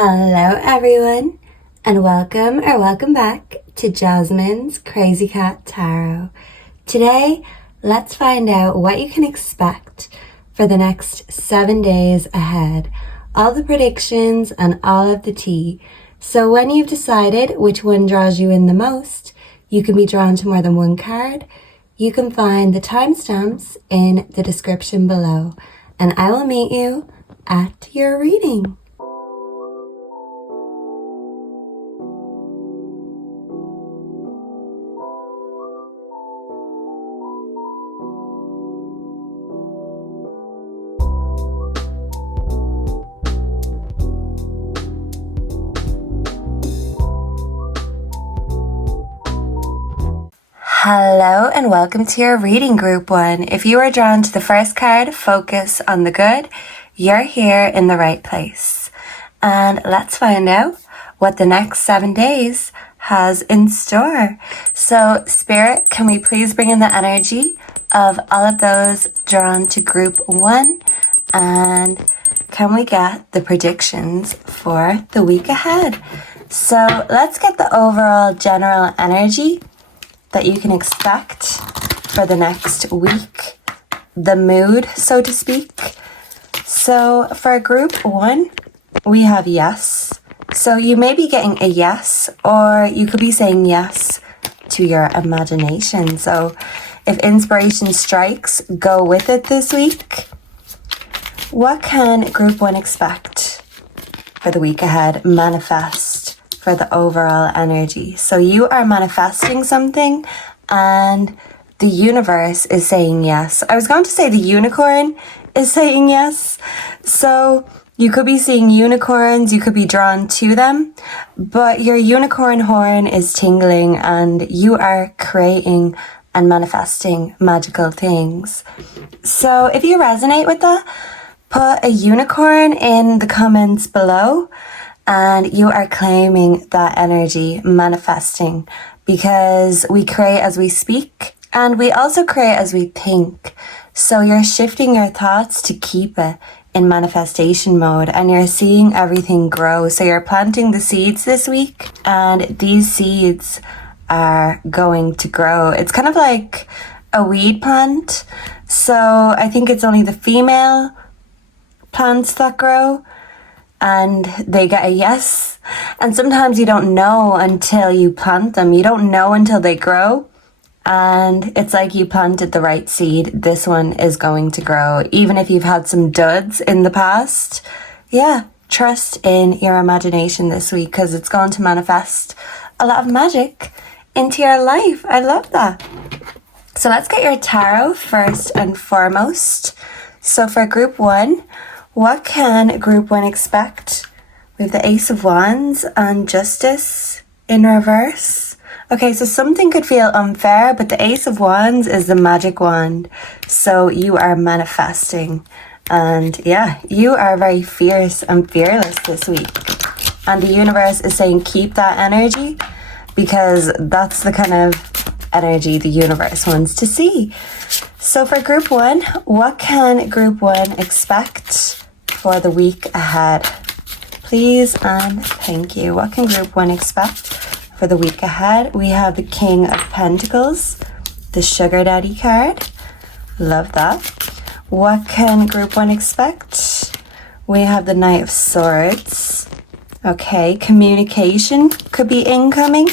Hello everyone, and welcome back to Jasmine's Crazy Cat Tarot. Today, let's find out what you can expect for the next 7 days ahead. All the predictions and all of the tea. So when you've decided which one draws you in the most, you can be drawn to more than one card. You can find the timestamps in the description below, and I will meet you at your reading. Hello and welcome to your reading group 1. If you are drawn to the first card, focus on the good, you're here in the right place. And let's find out what the next 7 days has in store. So Spirit, can we please bring in the energy of all of those drawn to group 1? And can we get the predictions for the week ahead? So let's get the overall general energy that you can expect for the next week, the mood, so to speak. So for group 1, we have yes. So you may be getting a yes, or you could be saying yes to your imagination. So if inspiration strikes, go with it this week. What can group 1 expect for the week ahead? Manifest for the overall energy. So you are manifesting something and the universe is saying yes. I was going to say the unicorn is saying yes. So you could be seeing unicorns, you could be drawn to them, but your unicorn horn is tingling and you are creating and manifesting magical things. So if you resonate with that, put a unicorn in the comments below. And you are claiming that energy, manifesting, because we create as we speak and we also create as we think. So you're shifting your thoughts to keep it in manifestation mode and you're seeing everything grow. So you're planting the seeds this week and these seeds are going to grow. It's kind of like a weed plant. So I think it's only the female plants that grow. And they get a yes. And sometimes you don't know until you plant them. You don't know until they grow. And it's like you planted the right seed. This one is going to grow. Even if you've had some duds in the past. Yeah, trust in your imagination this week because it's going to manifest a lot of magic into your life. I love that. So let's get your tarot first and foremost. So for group 1, what can group 1 expect? We have the Ace of Wands and Justice in reverse. Okay, so something could feel unfair, but the Ace of Wands is the magic wand. So you are manifesting. And yeah, you are very fierce and fearless this week. And the universe is saying keep that energy because that's the kind of energy the universe wants to see. So for group 1, what can group 1 expect for the week ahead? Please and thank you. What can group 1 expect for the week ahead? We have the King of Pentacles, the Sugar Daddy card. Love that. What can group 1 expect? We have the Knight of Swords. Okay, communication could be incoming.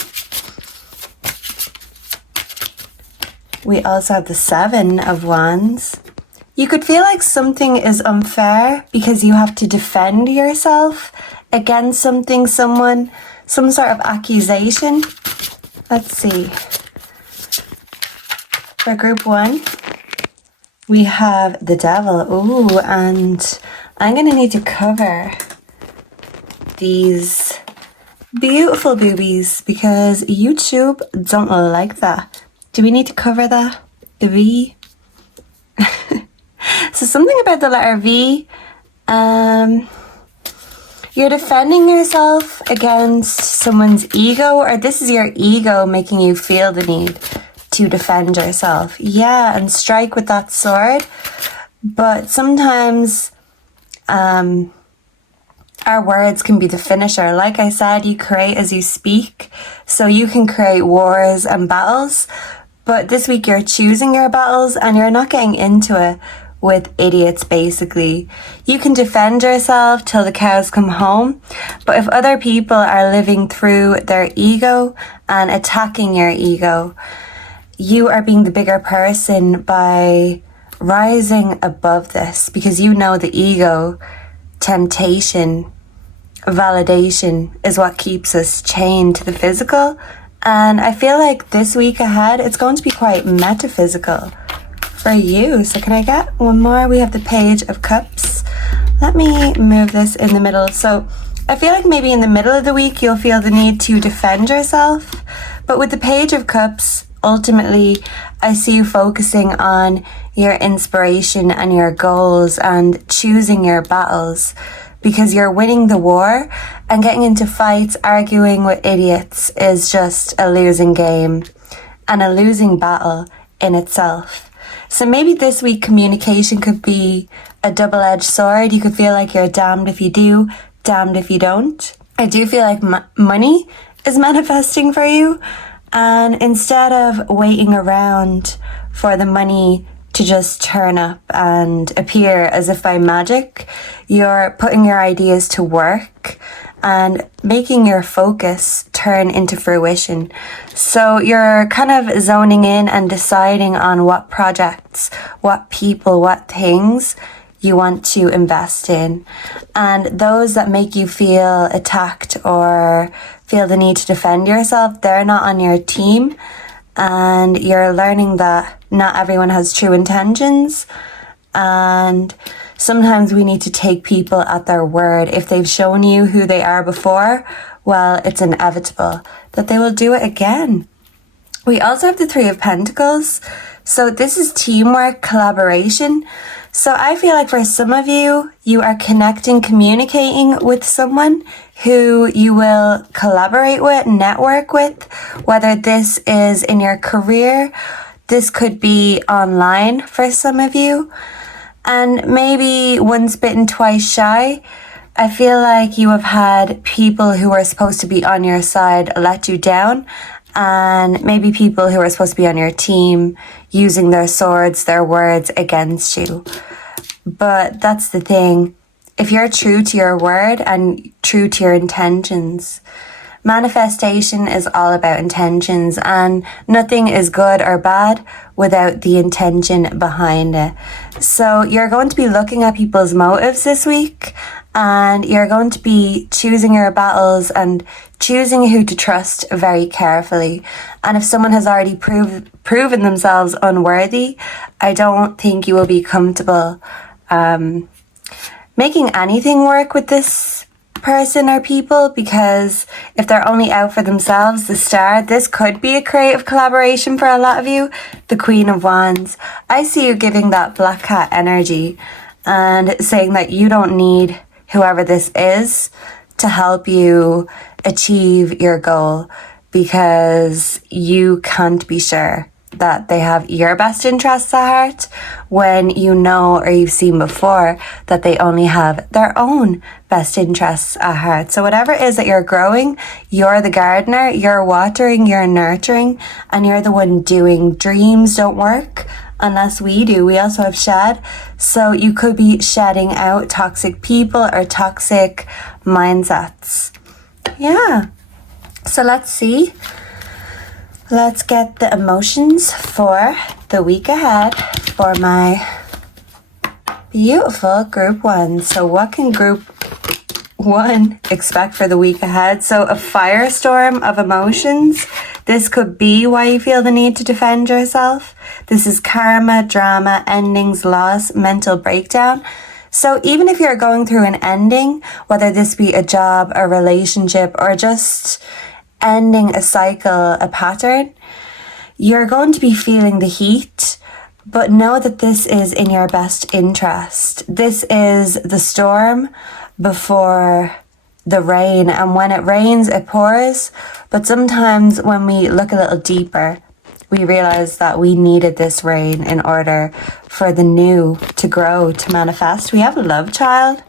We also have the Seven of Wands. You could feel like something is unfair because you have to defend yourself against something, someone, some sort of accusation. Let's see. For group 1, we have the Devil. Ooh, and I'm going to need to cover these beautiful boobies because YouTube don't like that. Do we need to cover that? The V? So something about the letter V, you're defending yourself against someone's ego, or this is your ego making you feel the need to defend yourself. Yeah, and strike with that sword. But sometimes Our words can be the finisher. Like I said, you create as you speak. So you can create wars and battles, but this week you're choosing your battles and you're not getting into it with idiots, basically. You can defend yourself till the cows come home, but if other people are living through their ego and attacking your ego, you are being the bigger person by rising above this, because you know the ego, temptation, validation is what keeps us chained to the physical. And I feel like this week ahead, it's going to be quite metaphysical for you. So can I get one more? We have the Page of Cups. Let me move this in the middle. So I feel like maybe in the middle of the week, you'll feel the need to defend yourself. But with the Page of Cups, ultimately, I see you focusing on your inspiration and your goals and choosing your battles, because you're winning the war, and getting into fights, arguing with idiots is just a losing game and a losing battle in itself. So maybe this week communication could be a double-edged sword. You could feel like you're damned if you do, damned if you don't. I do feel like money is manifesting for you, and instead of waiting around for the money to just turn up and appear as if by magic, you're putting your ideas to work and making your focus turn into fruition. So you're kind of zoning in and deciding on what projects, what people, what things you want to invest in. And those that make you feel attacked or feel the need to defend yourself, they're not on your team. And you're learning that not everyone has true intentions, and sometimes we need to take people at their word. If they've shown you who they are before, well, it's inevitable that they will do it again. We also have the Three of Pentacles. So this is teamwork, collaboration. So I feel like for some of you, you are connecting, communicating with someone who you will collaborate with, network with, whether this is in your career, this could be online for some of you. And maybe once bitten, twice shy. I feel like you have had people who are supposed to be on your side let you down, and maybe people who are supposed to be on your team using their swords, their words against you. But that's the thing. If you're true to your word and true to your intentions, manifestation is all about intentions, and nothing is good or bad without the intention behind it. So you're going to be looking at people's motives this week, and you're going to be choosing your battles and choosing who to trust very carefully. And if someone has already proven themselves unworthy, I don't think you will be comfortable making anything work with this person or people, because if they're only out for themselves, the Star, this could be a creative collaboration for a lot of you. The Queen of Wands, I see you giving that black cat energy and saying that you don't need whoever this is to help you achieve your goal, because you can't be sure that they have your best interests at heart when you know, or you've seen before, that they only have their own best interests at heart. So whatever it is that you're growing, you're the gardener, you're watering, you're nurturing, and you're the one doing. Dreams don't work unless we do. We also have shed. So you could be shedding out toxic people or toxic mindsets. Yeah. So let's see. Let's get the emotions for the week ahead for my beautiful group one. So what can group one expect for the week ahead? So a firestorm of emotions. This could be why you feel the need to defend yourself. This is karma, drama, endings, loss, mental breakdown. So even if you're going through an ending, whether this be a job, a relationship, or just ending a cycle, a pattern, you're going to be feeling the heat, but know that this is in your best interest. This is the storm before the rain, and when it rains, it pours. But sometimes when we look a little deeper, we realize that we needed this rain in order for the new to grow, to manifest. We have a love child.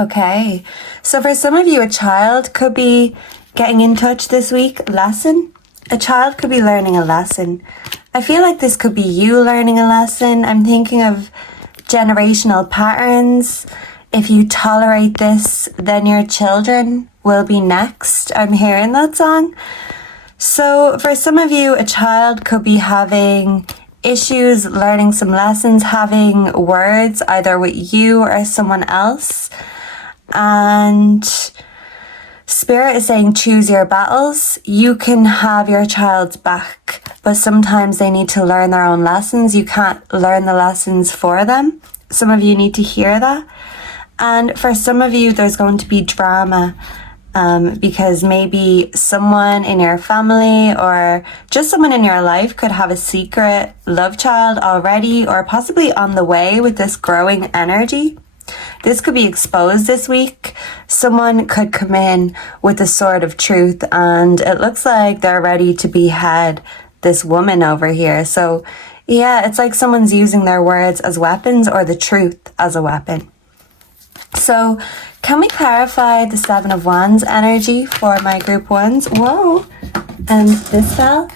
Okay, so for some of you, a child could be getting in touch this week. Lesson. A child could be learning a lesson. I feel like this could be you learning a lesson. I'm thinking of generational patterns. If you tolerate this, then your children will be next. I'm hearing that song. So for some of you, a child could be having issues learning some lessons, having words either with you or someone else. And Spirit is saying choose your battles. You can have your child's back, but sometimes they need to learn their own lessons. You can't learn the lessons for them. Some of you need to hear that. And for some of you, there's going to be drama because maybe someone in your family or just someone in your life could have a secret love child already or possibly on the way with this growing energy. This could be exposed this week. Someone could come in with the sword of truth and it looks like they're ready to behead this woman over here. So yeah, it's like someone's using their words as weapons or the truth as a weapon. So can we clarify the Seven of Wands energy for my group ones? Whoa. And this fell.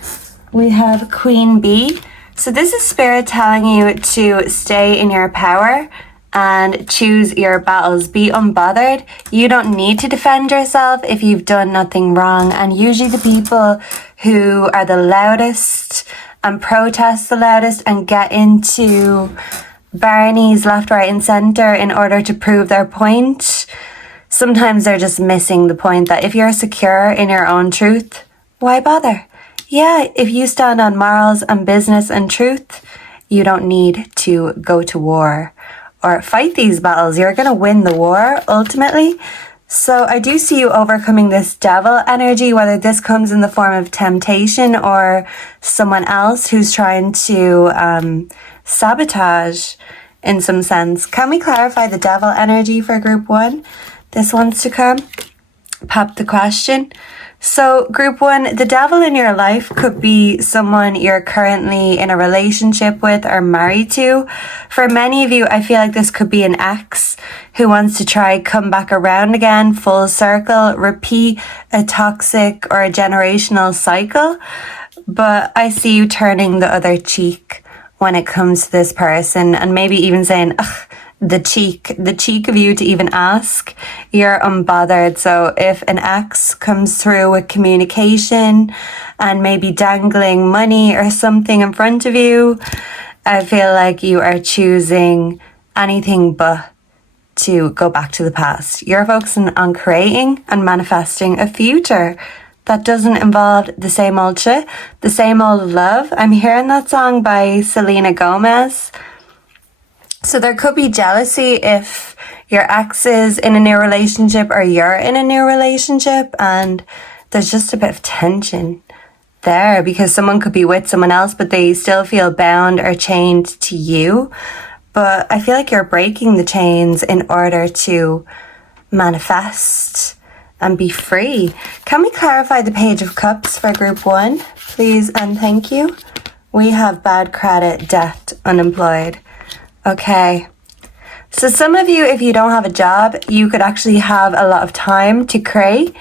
We have Queen Bee. So this is Spirit telling you to stay in your power and choose your battles. Be unbothered. You don't need to defend yourself if you've done nothing wrong. And usually the people who are the loudest and protest the loudest and get into Barney's left, right and centre in order to prove their point, sometimes they're just missing the point that if you're secure in your own truth, why bother? Yeah, if you stand on morals and business and truth, you don't need to go to war or fight these battles. You're going to win the war ultimately. So I do see you overcoming this devil energy, whether this comes in the form of temptation or someone else who's trying to sabotage in some sense. Can we clarify the devil energy for group one? This wants to come. Pop the question. So group one, the devil in your life could be someone you're currently in a relationship with or married to. For many of you, I feel like this could be an ex who wants to try come back around again, full circle, repeat a toxic or a generational cycle. But I see you turning the other cheek when it comes to this person and maybe even saying, ugh, the cheek of you to even ask. You're unbothered. So if an ex comes through with communication and maybe dangling money or something in front of you, I feel like you are choosing anything but to go back to the past. You're focusing on creating and manifesting a future that doesn't involve the same old shit, the same old love. I'm hearing that song by Selena Gomez. So there could be jealousy if your ex is in a new relationship or you're in a new relationship, and there's just a bit of tension there because someone could be with someone else but they still feel bound or chained to you. But I feel like you're breaking the chains in order to manifest and be free. Can we clarify the Page of Cups for group one, please and thank you? We have bad credit, debt, unemployed. Okay, so some of you, if you don't have a job, you could actually have a lot of time to create,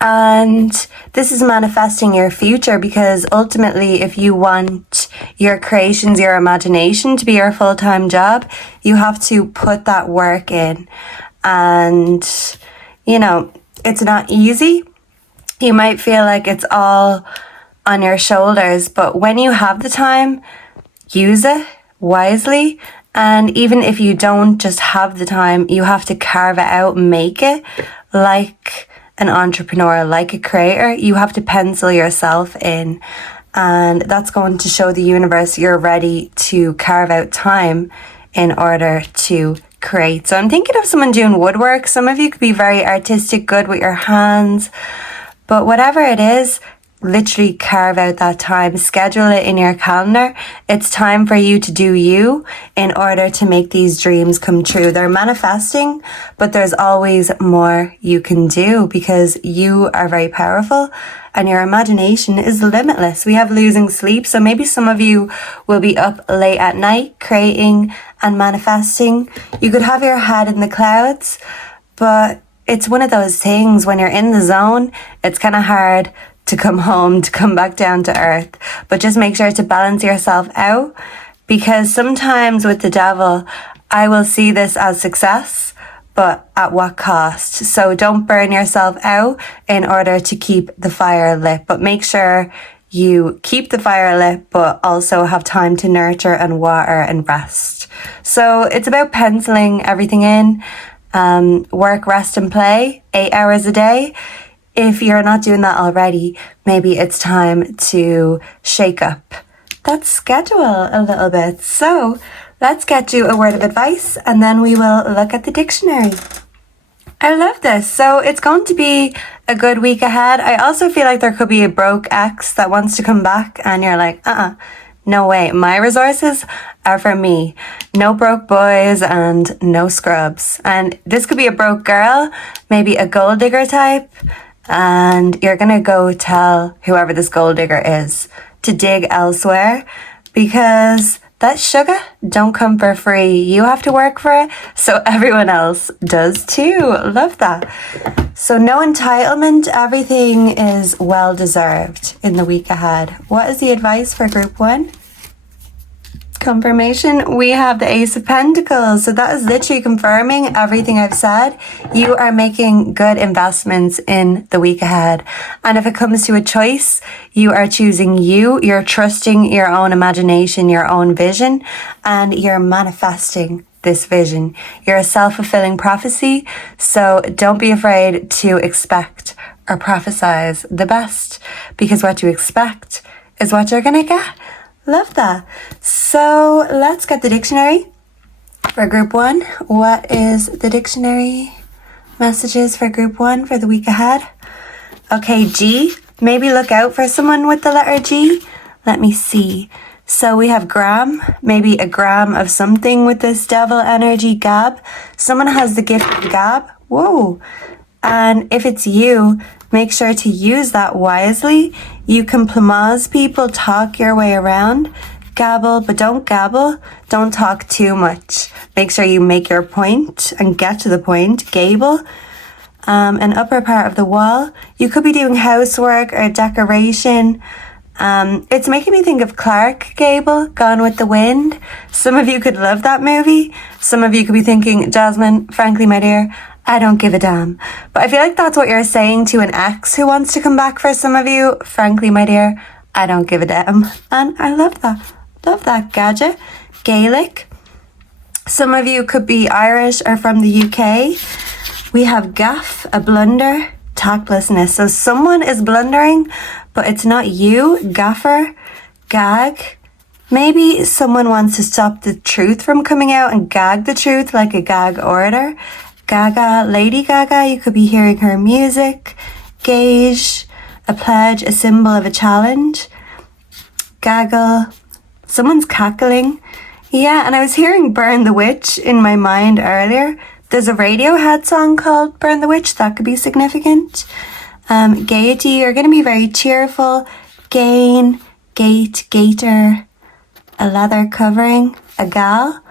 and this is manifesting your future because ultimately if you want your creations, your imagination to be your full-time job, you have to put that work in. And, you know, it's not easy. You might feel like it's all on your shoulders, but when you have the time, use it wisely. And even if you don't just have the time, you have to carve it out, make it like an entrepreneur, like a creator. You have to pencil yourself in, and that's going to show the universe you're ready to carve out time in order to create. So I'm thinking of someone doing woodwork. Some of you could be very artistic, good with your hands, but whatever it is, literally carve out that time, schedule it in your calendar. It's time for you to do you in order to make these dreams come true. They're manifesting, but there's always more you can do because you are very powerful and your imagination is limitless. We have losing sleep, so maybe some of you will be up late at night creating and manifesting. You could have your head in the clouds, But it's one of those things when you're in the zone, it's kind of hard to come home, to come back down to earth. But just make sure to balance yourself out, because sometimes with the devil, I will see this as success, but at what cost? So don't burn yourself out in order to keep the fire lit, but make sure you keep the fire lit, but also have time to nurture and water and rest. So it's about penciling everything in. Work, rest and play, 8 hours a day. If you're not doing that already, maybe it's time to shake up that schedule a little bit. So let's get you a word of advice and then we will look at the dictionary. I love this. So it's going to be a good week ahead. I also feel like there could be a broke ex that wants to come back and you're like, no way. My resources are for me. No broke boys and no scrubs. And this could be a broke girl, maybe a gold digger type. And you're going to go tell whoever this gold digger is to dig elsewhere, because that sugar don't come for free. You have to work for it, so everyone else does too. Love that. So no entitlement. Everything is well deserved in the week ahead. What is the advice for group 1? Confirmation, we have the Ace of Pentacles. So that is literally confirming everything I've said. You are making good investments in the week ahead. And if it comes to a choice, you are choosing you. You're trusting your own imagination, your own vision, and you're manifesting this vision. You're a self-fulfilling prophecy. So don't be afraid to expect or prophesize the best, because what you expect is what you're going to get. Love that. So let's get the dictionary for group 1. What is the dictionary messages for group 1 for the week ahead? Okay, G. Maybe look out for someone with the letter G. Let me see. So we have gram, maybe a gram of something with this devil energy. Gab. Someone has the gift of gab. Whoa. And if it's you, make sure to use that wisely. You can plumaz people, talk your way around, gabble, but don't gabble. Don't talk too much. Make sure you make your point and get to the point. Gable, an upper part of the wall. You could be doing housework or decoration. It's making me think of Clark Gable, Gone with the Wind. Some of you could love that movie. Some of you could be thinking, Jasmine, frankly, my dear, I don't give a damn. But I feel like that's what you're saying to an ex who wants to come back for some of you. Frankly, my dear, I don't give a damn. And I love that. Love that. Gadget. Gaelic. Some of you could be Irish or from the UK. We have gaff, a blunder, tactlessness. So someone is blundering, but it's not you. Gaffer. Gag. Maybe someone wants to stop the truth from coming out and gag the truth like a gag order. Gaga, Lady Gaga, you could be hearing her music. Gauge, a pledge, a symbol of a challenge. Gaggle, someone's cackling. Yeah, and I was hearing Burn the Witch in my mind earlier. There's a Radiohead song called Burn the Witch, that could be significant. Gaiety, you're going to be very cheerful. Gain, gate, gaiter, a leather covering, a gal.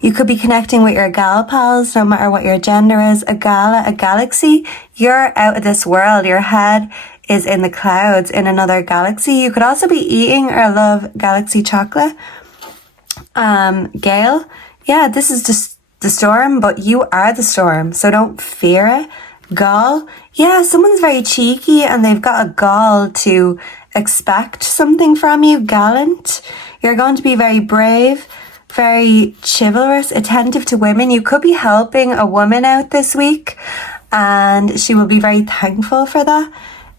You could be connecting with your gal pals, no matter what your gender is. A gala, a galaxy. You're out of this world. Your head is in the clouds in another galaxy. You could also be eating or love galaxy chocolate. Gale. Yeah, this is just the storm, but you are the storm, so don't fear it. Gall. Yeah, someone's very cheeky and they've got a gall to expect something from you. Gallant. You're going to be very brave, very chivalrous, attentive to women. You could be helping a woman out this week and she will be very thankful for that.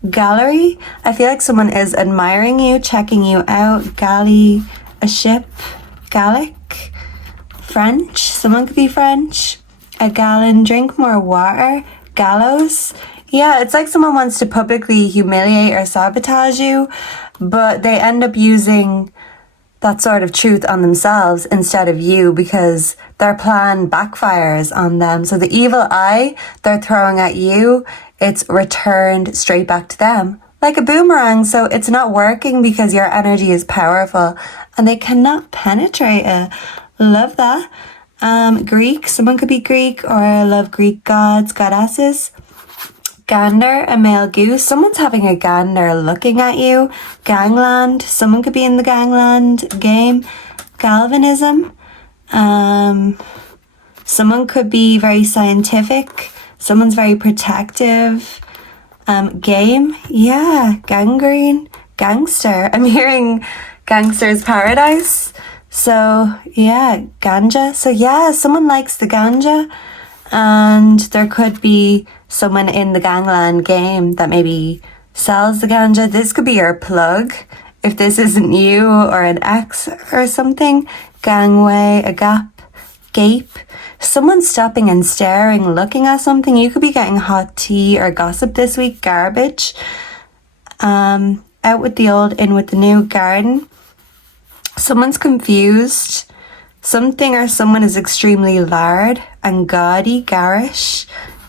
Gallery, I feel like someone is admiring you, checking you out. Galley, a ship. Gallic, French, someone could be French. A gallon, drink more water. Gallows, yeah, it's like someone wants to publicly humiliate or sabotage you, but they end up using that sort of truth on themselves instead of you because their plan backfires on them. So the evil eye they're throwing at you, it's returned straight back to them like a boomerang. So it's not working because your energy is powerful and they cannot penetrate it. Love that. Greek, someone could be Greek or love Greek gods, goddesses. Gander, a male goose, someone's having a gander looking at you. Gangland, someone could be in the gangland game. Galvanism, someone could be very scientific, someone's very protective. Game, yeah. Gangrene, gangster, I'm hearing gangster's paradise. So yeah, ganja. So yeah, someone likes the ganja, and there could be someone in the gangland game that maybe sells the ganja. This could be your plug if this isn't you or an ex or something. Gangway, a gap, gape. Someone stopping and staring, looking at something. You could be getting hot tea or gossip this week. Garbage. Out with the old, in with the new. Garden. Someone's confused. Something or someone is extremely lard and gaudy. Garish.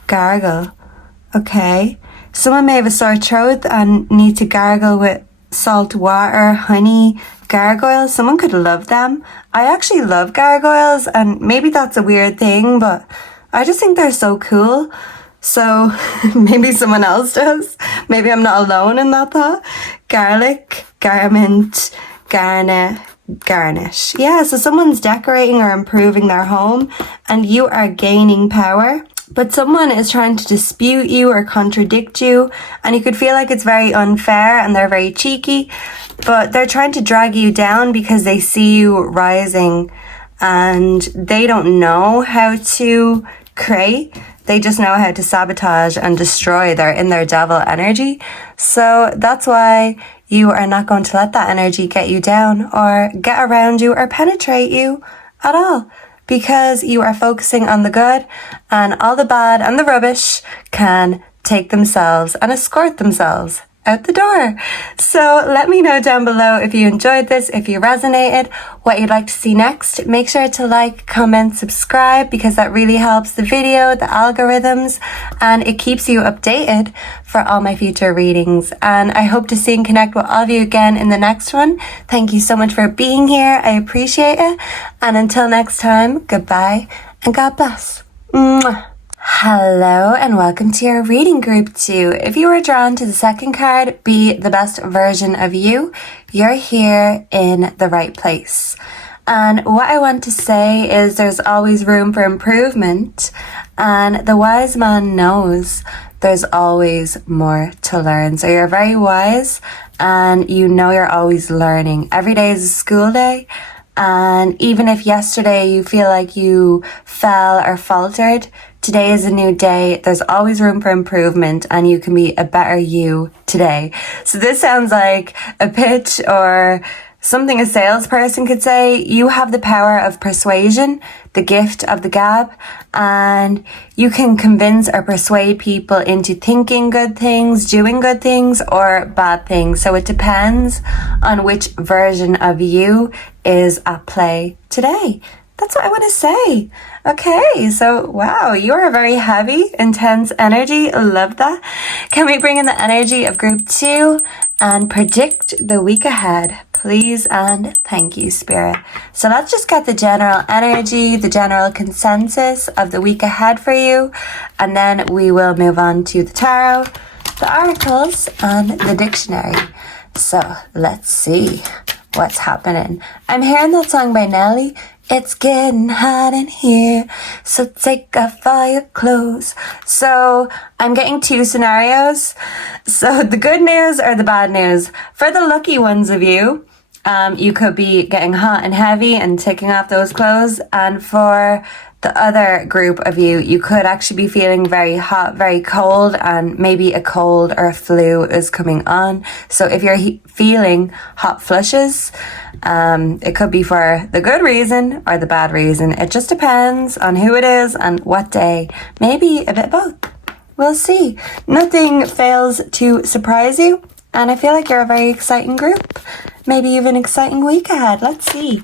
Gargle. Okay. Someone may have a sore throat and need to gargle with salt water, honey, gargoyles. Someone could love them. I actually love gargoyles, and maybe that's a weird thing, but I just think they're so cool. So maybe someone else does. Maybe I'm not alone in that thought. Garlic, garment, garnet, garnish. Yeah, so someone's decorating or improving their home, and you are gaining power. But someone is trying to dispute you or contradict you, and you could feel like it's very unfair and they're very cheeky, but they're trying to drag you down because they see you rising and they don't know how to create. They just know how to sabotage and destroy. They're in their devil energy. So that's why you are not going to let that energy get you down or get around you or penetrate you at all, because you are focusing on the good, and all the bad and the rubbish can take themselves and escort themselves out the door. So let me know down below if you enjoyed this, if you resonated, what you'd like to see next. Make sure to like, comment, subscribe, because that really helps the video, the algorithms, and it keeps you updated for all my future readings. And I hope to see and connect with all of you again in the next one. Thank you so much for being here. I appreciate it. And until next time, goodbye and God bless. Mwah. Hello and welcome to your reading group 2. If you were drawn to the second card, be the best version of you, you're here in the right place. And what I want to say is there's always room for improvement, and the wise man knows there's always more to learn. So you're very wise, and you know you're always learning. Every day is a school day. And even if yesterday you feel like you fell or faltered, today is a new day. There's always room for improvement, and you can be a better you today. So this sounds like a pitch or something a salesperson could say. You have the power of persuasion, the gift of the gab, and you can convince or persuade people into thinking good things, doing good things, or bad things. So it depends on which version of you is at play today. That's what I want to say. Okay, so wow, you're a very heavy, intense energy. Love that. Can we bring in the energy of group 2 and predict the week ahead, please? And thank you, Spirit. So let's just get the general energy, the general consensus of the week ahead for you. And then we will move on to the tarot, the oracles, and the dictionary. So let's see what's happening. I'm hearing that song by Nelly. It's getting hot in here, so take off all your clothes. So I'm getting 2 scenarios. So the good news or the bad news. For the lucky ones of you, you could be getting hot and heavy and taking off those clothes. And for the other group of you, you could actually be feeling very hot, very cold, and maybe a cold or a flu is coming on. So if you're feeling hot flushes, it could be for the good reason or the bad reason. It just depends on who it is and what day. Maybe a bit of both. We'll see. Nothing fails to surprise you, and I feel like you're a very exciting group. Maybe even an exciting week ahead. Let's see.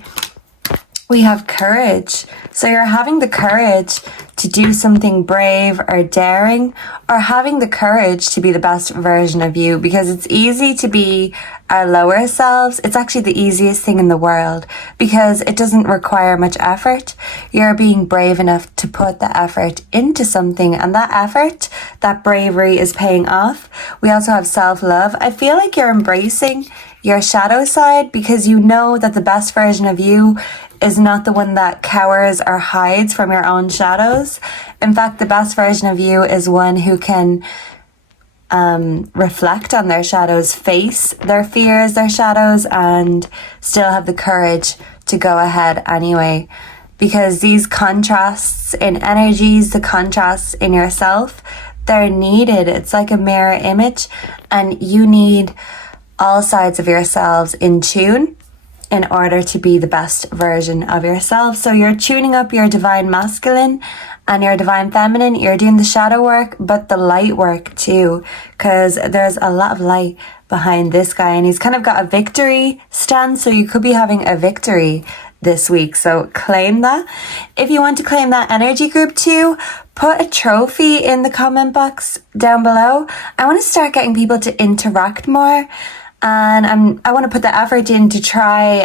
We have courage. So you're having the courage to do something brave or daring, or having the courage to be the best version of you, because it's easy to be our lower selves. It's actually the easiest thing in the world because it doesn't require much effort. You're being brave enough to put the effort into something, and that effort, that bravery is paying off. We also have self-love. I feel like you're embracing your shadow side because you know that the best version of you is not the one that cowers or hides from your own shadows. In fact, the best version of you is one who can reflect on their shadows, face their fears, their shadows, and still have the courage to go ahead anyway. Because these contrasts in energies, the contrasts in yourself, they're needed. It's like a mirror image, and you need all sides of yourselves in tune in order to be the best version of yourself. So you're tuning up your divine masculine and your divine feminine. You're doing the shadow work, but the light work too, because there's a lot of light behind this guy, and he's kind of got a victory stance. So you could be having a victory this week. So claim that. If you want to claim that energy group too, put a trophy in the comment box down below. I want to start getting people to interact more. And I want to put the effort in to try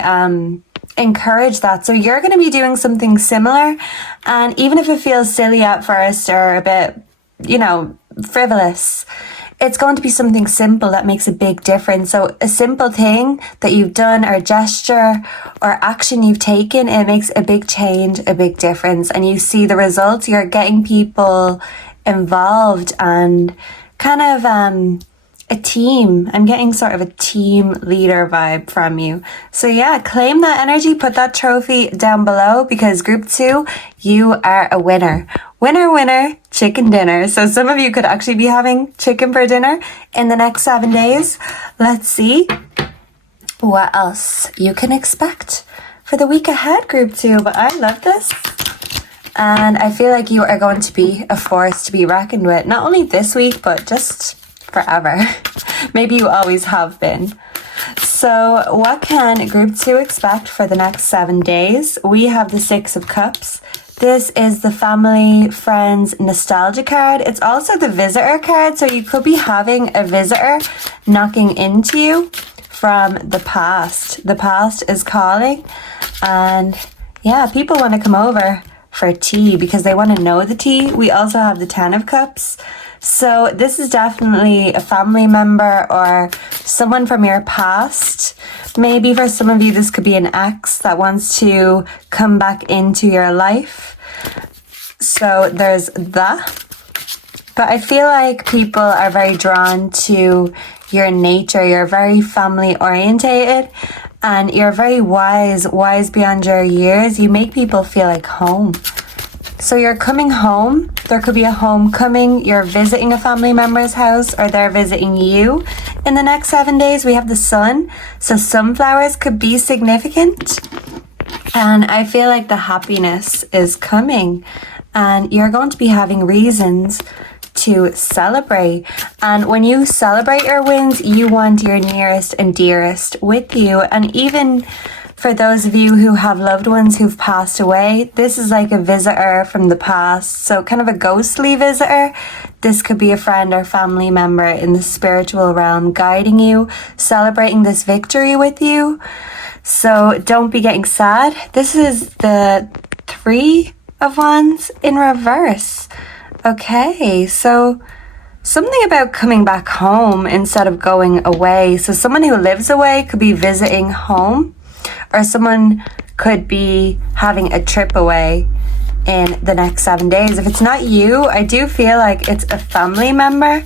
encourage that. So you're going to be doing something similar. And even if it feels silly at first or a bit, frivolous, it's going to be something simple that makes a big difference. So a simple thing that you've done, or gesture or action you've taken, it makes a big change, a big difference. And you see the results. You're getting people involved and kind of a team. I'm getting sort of a team leader vibe from you. So yeah, claim that energy, put that trophy down below, because group 2, you are a winner. Winner, winner, chicken dinner. So some of you could actually be having chicken for dinner in the next 7 days. Let's see what else you can expect for the week ahead, group 2. But I love this. And I feel like you are going to be a force to be reckoned with, not only this week, but just forever. Maybe you always have been. So what can group 2 expect for the next 7 days? We have the 6 of Cups. This is the family, friends, nostalgia card. It's also the visitor card. So you could be having a visitor knocking into you from the past. The past is calling, and yeah, people want to come over for tea because they want to know the tea. We also have the 10 of Cups. So this is definitely a family member or someone from your past. Maybe for some of you, this could be an ex that wants to come back into your life. So there's that. But I feel like people are very drawn to your nature. You're very family orientated, and you're very wise beyond your years. You make people feel like home. So you're coming home. There could be a homecoming. You're visiting a family member's house, or they're visiting you. In the next 7 days, we have the sun. So sunflowers could be significant. And I feel like the happiness is coming. And you're going to be having reasons to celebrate. And when you celebrate your wins, you want your nearest and dearest with you. And even for those of you who have loved ones who've passed away, this is like a visitor from the past. So kind of a ghostly visitor. This could be a friend or family member in the spiritual realm guiding you, celebrating this victory with you. So don't be getting sad. This is the 3 of Wands in reverse. Okay, so something about coming back home instead of going away. So someone who lives away could be visiting home, or someone could be having a trip away in the next 7 days. If it's not you, I do feel like it's a family member.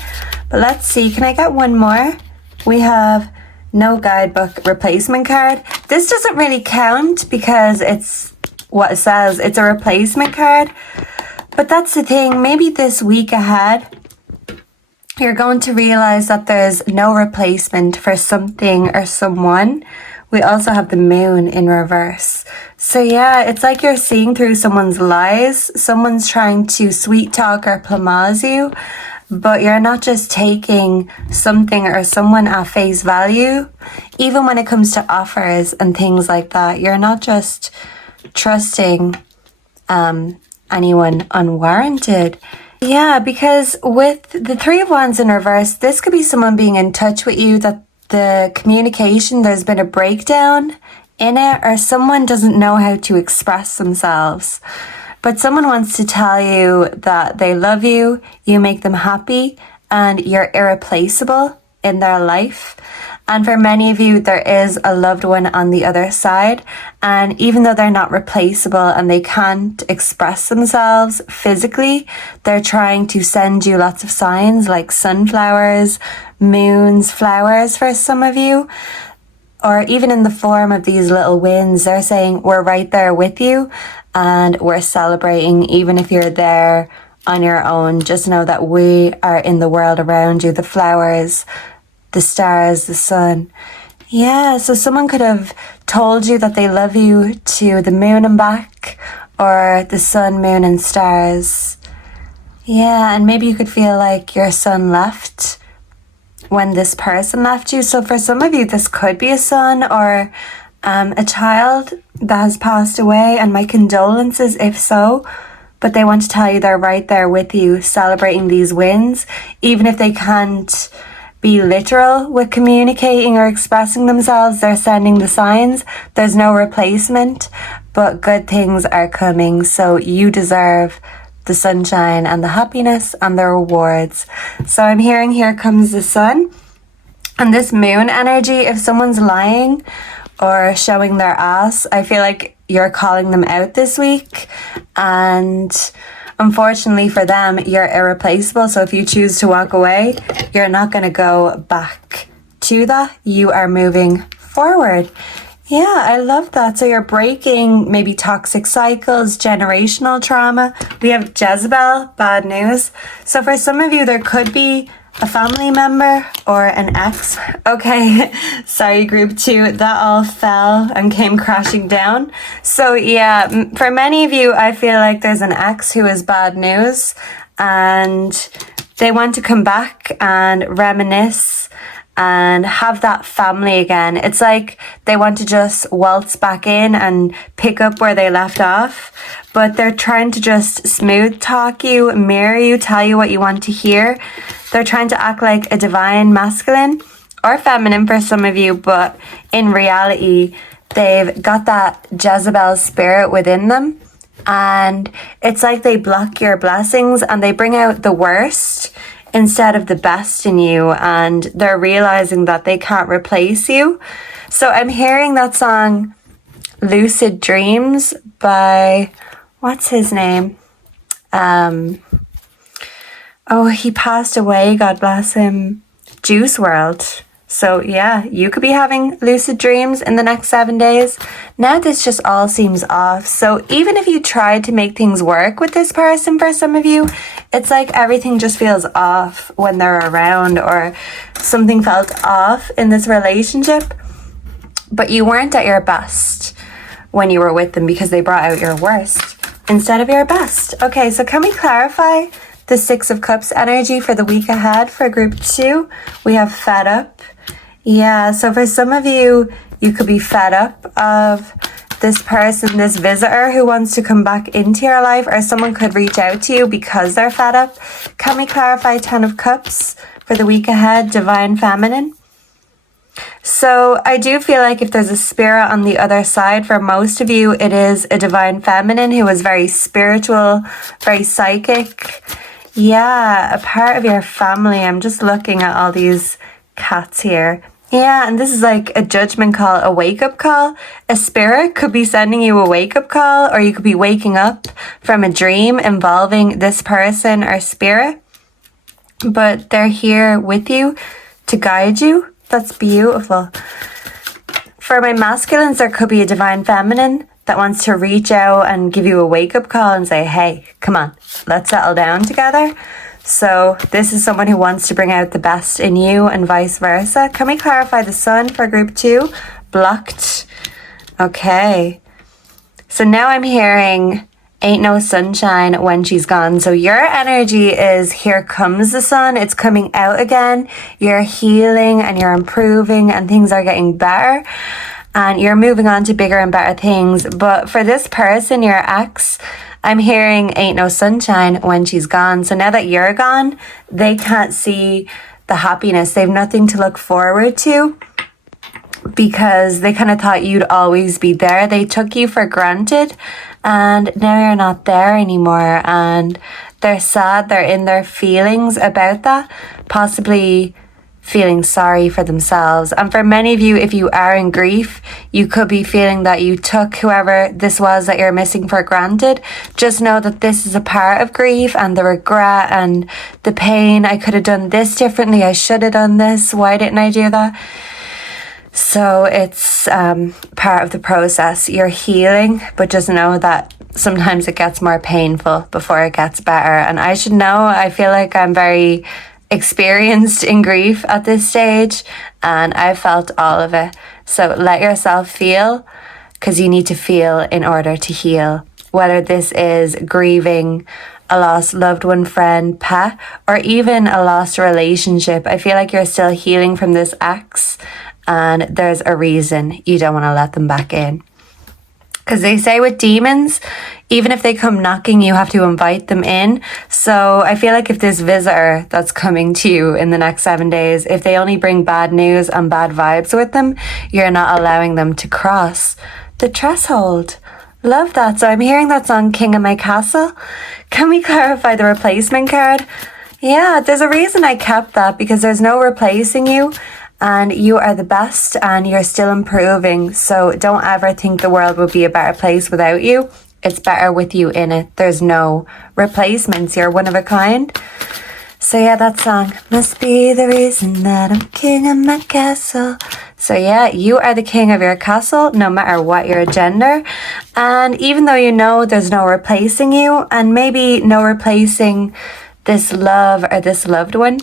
But let's see, can I get one more? We have no guidebook replacement card. This doesn't really count because it's what it says. It's a replacement card. But that's the thing, maybe this week ahead, you're going to realize that there's no replacement for something or someone. We also have the moon in reverse. So yeah, it's like you're seeing through someone's lies. Someone's trying to sweet talk or plumaz you, but you're not just taking something or someone at face value. Even when it comes to offers and things like that, you're not just trusting anyone unwarranted. Yeah, because with the Three of Wands in reverse, this could be someone being in touch with you, that the communication, there's been a breakdown in it, or someone doesn't know how to express themselves. But someone wants to tell you that they love you, you make them happy, and you're irreplaceable in their life. And for many of you, there is a loved one on the other side. And even though they're not replaceable and they can't express themselves physically, they're trying to send you lots of signs like sunflowers, moons, flowers for some of you. Or even in the form of these little wins, they're saying, we're right there with you and we're celebrating. Even if you're there on your own, just know that we are in the world around you, the flowers, the stars, the sun. Yeah, so someone could have told you that they love you to the moon and back, or the sun, moon and stars. Yeah, and maybe you could feel like your son left when this person left you. So for some of you, this could be a son or a child that has passed away, and my condolences if so. But they want to tell you they're right there with you, celebrating these wins, even if they can't be literal with communicating or expressing themselves. They're sending the signs. There's no replacement, but good things are coming. So you deserve the sunshine and the happiness and the rewards. So I'm hearing here comes the sun and this moon energy. If someone's lying or showing their ass, I feel like you're calling them out this week, and unfortunately for them, you're irreplaceable. So if you choose to walk away, you're not going to go back to that. You are moving forward. Yeah, I love that. So you're breaking maybe toxic cycles, generational trauma. We have Jezebel, bad news. So for some of you, there could be a family member or an ex. Okay, sorry, group 2, that all fell and came crashing down. So yeah, for many of you, I feel like there's an ex who is bad news and they want to come back and reminisce and have that family again. It's like they want to just waltz back in and pick up where they left off, but they're trying to just smooth talk you, mirror you, tell you what you want to hear. They're trying to act like a divine masculine or feminine for some of you, but in reality, they've got that Jezebel spirit within them. And it's like they block your blessings and they bring out the worst instead of the best in you, and they're realizing that they can't replace you. So I'm hearing that song Lucid Dreams by, what's his name? Oh, he passed away, God bless him, Juice WRLD. So yeah, you could be having lucid dreams in the next 7 days. Now this just all seems off. So even if you tried to make things work with this person, for some of you, it's like everything just feels off when they're around, or something felt off in this relationship. But you weren't at your best when you were with them because they brought out your worst instead of your best. Okay, so can we clarify the 6 of Cups energy for the week ahead for group 2? We have fed up. Yeah, so for some of you, you could be fed up of this person, this visitor who wants to come back into your life, or someone could reach out to you because they're fed up. Can we clarify 10 of Cups for the week ahead, Divine Feminine? So I do feel like if there's a spirit on the other side, for most of you, it is a Divine Feminine who is very spiritual, very psychic. Yeah, a part of your family. I'm just looking at all these cats here. Yeah, and this is like a judgment call, a wake-up call. A spirit could be sending you a wake-up call, or you could be waking up from a dream involving this person or spirit. But they're here with you to guide you. That's beautiful. For my masculines, there could be a Divine Feminine that wants to reach out and give you a wake-up call and say, hey, come on, let's settle down together. So this is someone who wants to bring out the best in you and vice versa. Can we clarify the Sun for group 2? Blocked. Okay. So now I'm hearing ain't no sunshine when she's gone. So your energy is here comes the sun. It's coming out again. You're healing and you're improving and things are getting better. And you're moving on to bigger and better things. But for this person, your ex, I'm hearing ain't no sunshine when she's gone. So now that you're gone, they can't see the happiness. They have nothing to look forward to because they kind of thought you'd always be there. They took you for granted and now you're not there anymore. And they're sad. They're in their feelings about that, possibly feeling sorry for themselves. And for many of you, if you are in grief, you could be feeling that you took whoever this was that you're missing for granted. Just know that this is a part of grief and the regret and the pain. I could have done this differently. I should have done this. Why didn't I do that? So it's part of the process. You're healing, but just know that sometimes it gets more painful before it gets better. And I should know, I feel like I'm very experienced in grief at this stage and I've felt all of it. So let yourself feel, because you need to feel in order to heal. Whether this is grieving a lost loved one, friend, pet, or even a lost relationship, I feel like you're still healing from this ex and there's a reason you don't want to let them back in. Because they say with demons, even if they come knocking, you have to invite them in. So I feel like if this visitor that's coming to you in the next 7 days, if they only bring bad news and bad vibes with them, you're not allowing them to cross the threshold. Love that. So I'm hearing that song, King of My Castle. Can we clarify the replacement card? Yeah, there's a reason I kept that, because there's no replacing you. And you are the best and you're still improving. So don't ever think the world would be a better place without you. It's better with you in it. There's no replacements. You're one of a kind. So yeah, that song must be the reason that I'm king of my castle. So yeah, you are the king of your castle, no matter what your gender. And even though you know there's no replacing you, and maybe no replacing this love or this loved one,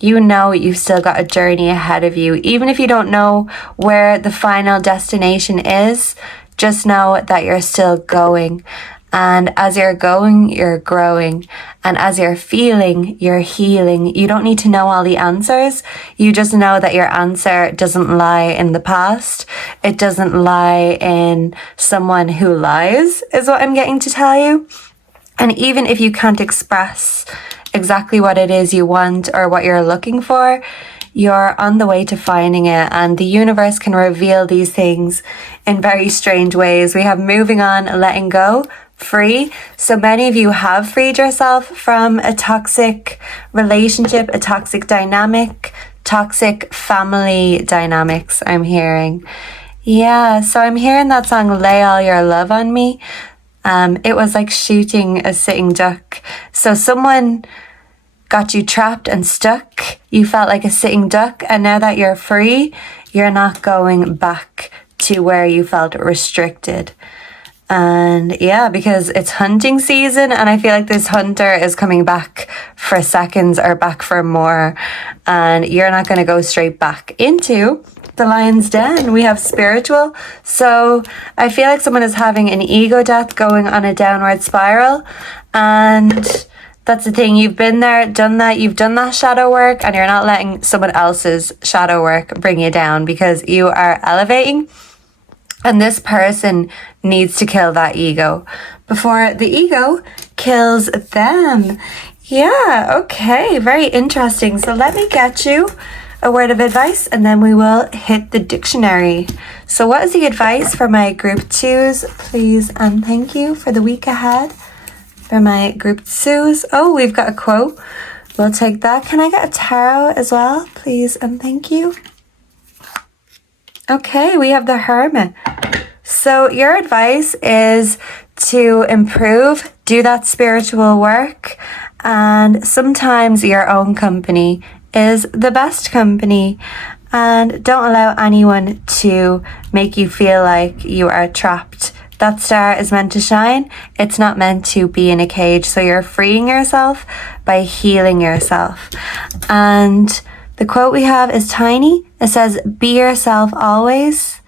you know you've still got a journey ahead of you. Even if you don't know where the final destination is, just know that you're still going. And as you're going, you're growing. And as you're feeling, you're healing. You don't need to know all the answers. You just know that your answer doesn't lie in the past. It doesn't lie in someone who lies, is what I'm getting to tell you. And even if you can't express exactly what it is you want or what you're looking for, you're on the way to finding it, and the universe can reveal these things in very strange ways. We have moving on, letting go, free. So many of you have freed yourself from a toxic relationship, a toxic dynamic, toxic family dynamics, I'm hearing. Yeah, so I'm hearing that song, Lay All Your Love on Me. It was like shooting a sitting duck. So someone got you trapped and stuck. You felt like a sitting duck. And now that you're free, you're not going back to where you felt restricted. And yeah, because it's hunting season. And I feel like this hunter is coming back for seconds or back for more. And you're not going to go straight back into the lion's den. We have spiritual. So I feel like someone is having an ego death, going on a downward spiral. And that's the thing. You've been there, done that. You've done that shadow work, and you're not letting someone else's shadow work bring you down, because you are elevating. And this person needs to kill that ego before the ego kills them. Yeah, okay. Very interesting. So let me get you a word of advice, and then we will hit the dictionary. So what is the advice for my group twos, please and thank you, for the week ahead? For my group twos. Oh, we've got a quote. We'll take that. Can I get a tarot as well, please and thank you? Okay, we have the Hermit. So your advice is to improve, do that spiritual work, and sometimes your own company is the best company, and don't allow anyone to make you feel like you are trapped. That star is meant to shine. It's not meant to be in a cage. So you're freeing yourself by healing yourself. And the quote we have is tiny. It says, be yourself always.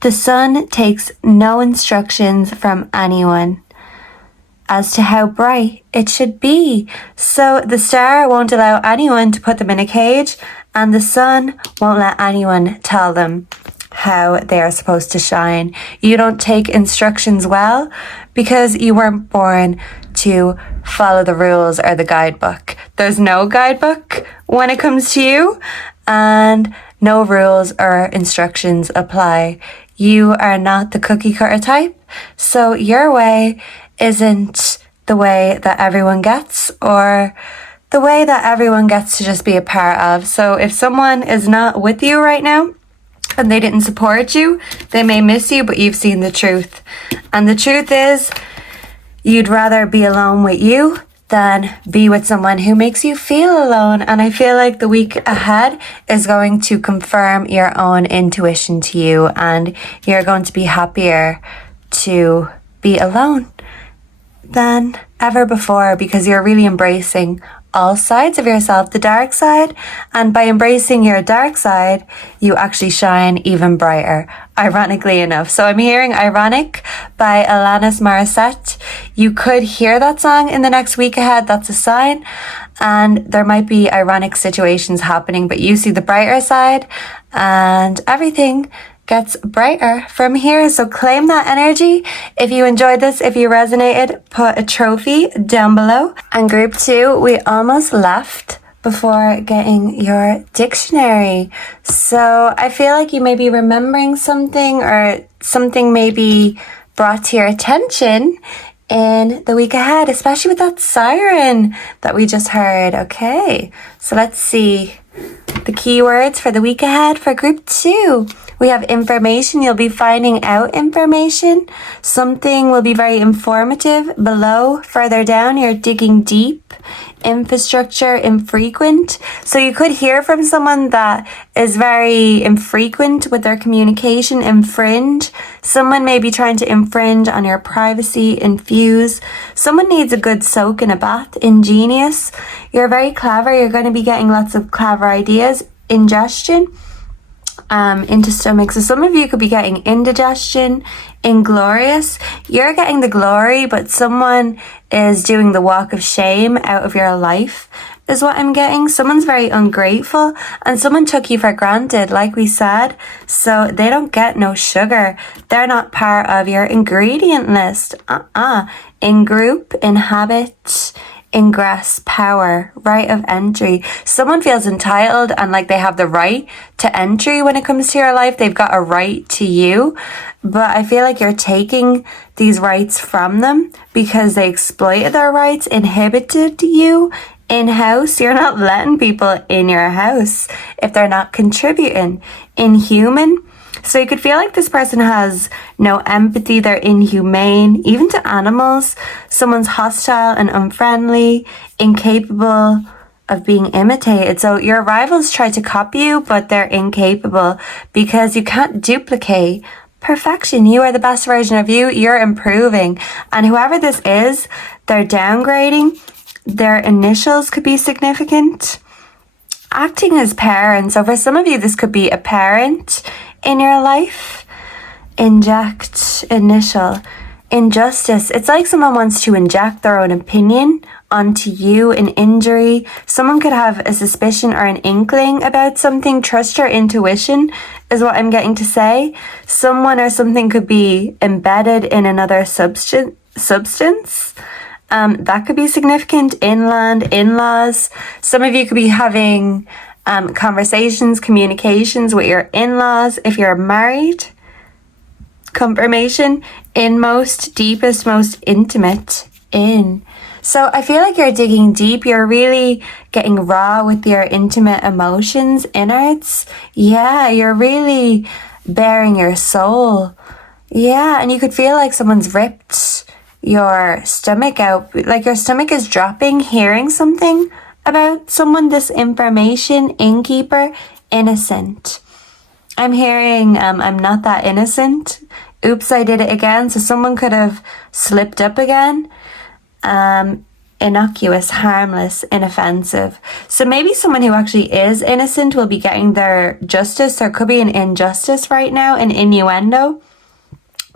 The sun takes no instructions from anyone as to how bright it should be. So the star won't allow anyone to put them in a cage, and the sun won't let anyone tell them how they are supposed to shine. You don't take instructions well because you weren't born to follow the rules or the guidebook. There's no guidebook when it comes to you, and no rules or instructions apply. You are not the cookie cutter type, so your way isn't the way that everyone gets, or the way that everyone gets to just be a part of. So if someone is not with you right now and they didn't support you, they may miss you, but you've seen the truth. And the truth is, you'd rather be alone with you than be with someone who makes you feel alone. And I feel like the week ahead is going to confirm your own intuition to you, and you're going to be happier to be alone than ever before, because you're really embracing all sides of yourself, the dark side, and by embracing your dark side, you actually shine even brighter, ironically enough. So I'm hearing Ironic by Alanis Morissette. You could hear that song in the next week ahead. That's a sign. And there might be ironic situations happening, but you see the brighter side, and everything gets brighter from here. So claim that energy. If you enjoyed this, if you resonated, put a trophy down below. And group 2, we almost left before getting your dictionary. So I feel like you may be remembering something, or something may be brought to your attention in the week ahead, especially with that siren that we just heard. Okay, so let's see the keywords for the week ahead for group 2. We have information. You'll be finding out information. Something will be very informative. Below, further down, you're digging deep. Infrastructure, infrequent. So you could hear from someone that is very infrequent with their communication. Infringe. Someone may be trying to infringe on your privacy. Infuse. Someone needs a good soak in a bath. Ingenious. You're very clever. You're going to be getting lots of clever ideas. Ingestion. Into stomach. So some of you could be getting indigestion. Inglorious. You're getting the glory, but someone is doing the walk of shame out of your life, is what I'm getting. Someone's very ungrateful, and someone took you for granted, like we said, so they don't get no sugar. They're not part of your ingredient list. In group, inhabit, ingress, power, right of entry. Someone feels entitled and like they have the right to entry when it comes to your life. They've got a right to you, but I feel like you're taking these rights from them because they exploited their rights, inhibited you in-house. You're not letting people in your house if they're not contributing. Inhuman. So you could feel like this person has no empathy, they're inhumane, even to animals. Someone's hostile and unfriendly, incapable of being imitated. So your rivals try to copy you, but they're incapable because you can't duplicate perfection. You are the best version of you, you're improving. And whoever this is, they're downgrading. Their initials could be significant. Acting as parents. So for some of you, this could be a parent in your life. Inject, initial. Injustice. It's like someone wants to inject their own opinion onto you. An injury. Someone could have a suspicion or an inkling about something. Trust your intuition is what I'm getting to say. Someone or something could be embedded in another substance. That could be significant. Inland, in-laws. Some of you could be having conversations, communications with your in-laws if you're married. Confirmation. Inmost, deepest, most intimate. In. So I feel like you're digging deep. You're really getting raw with your intimate emotions, innards. Yeah, you're really bearing your soul. Yeah, and you could feel like someone's ripped your stomach out. Like your stomach is dropping, hearing something about someone. This information. Innkeeper, innocent. I'm hearing I'm not that innocent. Oops, I did it again. So someone could have slipped up again. Innocuous, harmless, inoffensive. So maybe someone who actually is innocent will be getting their justice. There could be an injustice right now, an innuendo.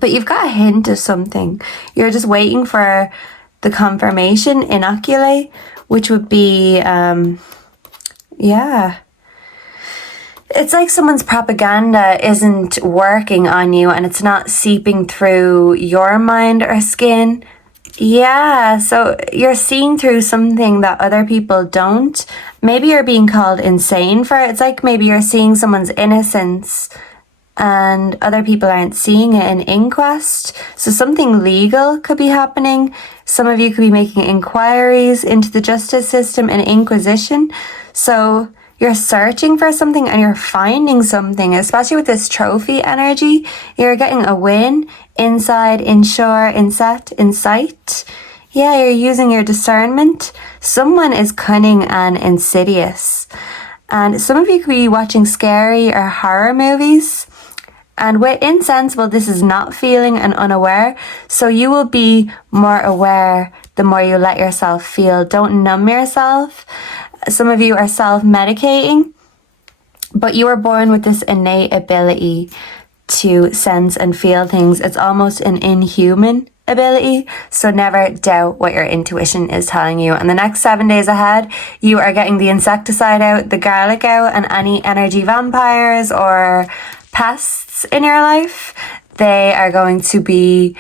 But you've got a hint of something. You're just waiting for the confirmation. Inoculate, which would be, it's like someone's propaganda isn't working on you and it's not seeping through your mind or skin. Yeah, so you're seeing through something that other people don't. Maybe you're being called insane for it. It's like maybe you're seeing someone's innocence and other people aren't seeing it in inquest. So something legal could be happening. Some of you could be making inquiries into the justice system and inquisition. So you're searching for something and you're finding something, especially with this trophy energy. You're getting a win inside, inshore, inset, insight. Yeah, you're using your discernment. Someone is cunning and insidious. And some of you could be watching scary or horror movies. And with insensible, this is not feeling and unaware. So you will be more aware the more you let yourself feel. Don't numb yourself. Some of you are self-medicating, but you were born with this innate ability to sense and feel things. It's almost an inhuman ability. So never doubt what your intuition is telling you. And the next 7 days ahead, you are getting the insecticide out, the garlic out, and any energy vampires or pests in your life, they are going to be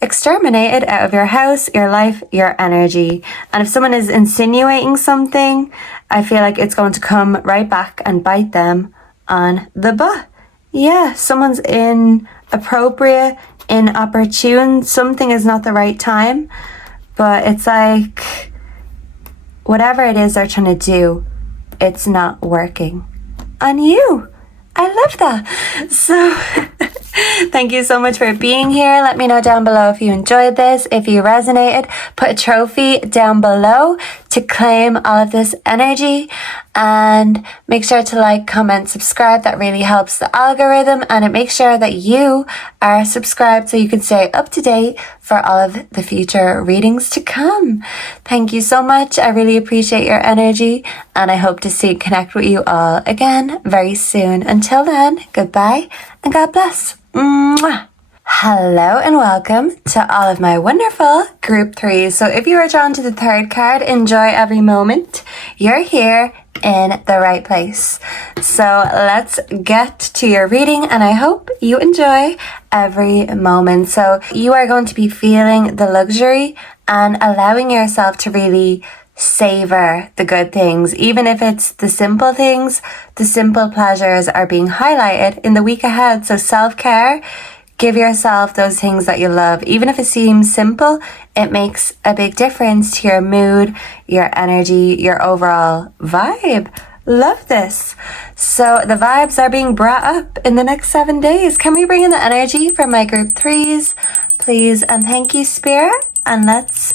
exterminated out of your house, your life, your energy. And if someone is insinuating something, I feel like it's going to come right back and bite them on the butt. Yeah, someone's inappropriate, inopportune. Something is not the right time. But it's like, whatever it is they're trying to do, it's not working on you. I love that. So thank you so much for being here. Let me know down below if you enjoyed this. If you resonated, put a trophy down below to claim all of this energy. And make sure to like, comment, subscribe. That really helps the algorithm. And it makes sure that you are subscribed so you can stay up to date for all of the future readings to come. Thank you so much. I really appreciate your energy. And I hope to connect with you all again very soon. Until then, goodbye and God bless. Mwah. Hello and welcome to all of my wonderful group threes. So if you are drawn to the third card, enjoy every moment. You're here in the right place. So let's get to your reading and I hope you enjoy every moment. So you are going to be feeling the luxury and allowing yourself to really savor the good things. Even if it's the simple things, the simple pleasures are being highlighted in the week ahead. So self-care, give yourself those things that you love. Even if it seems simple, it makes a big difference to your mood, your energy, your overall vibe. Love this. So the vibes are being brought up in the next 7 days. Can we bring in the energy for my group threes, please? And thank you, Spirit. And let's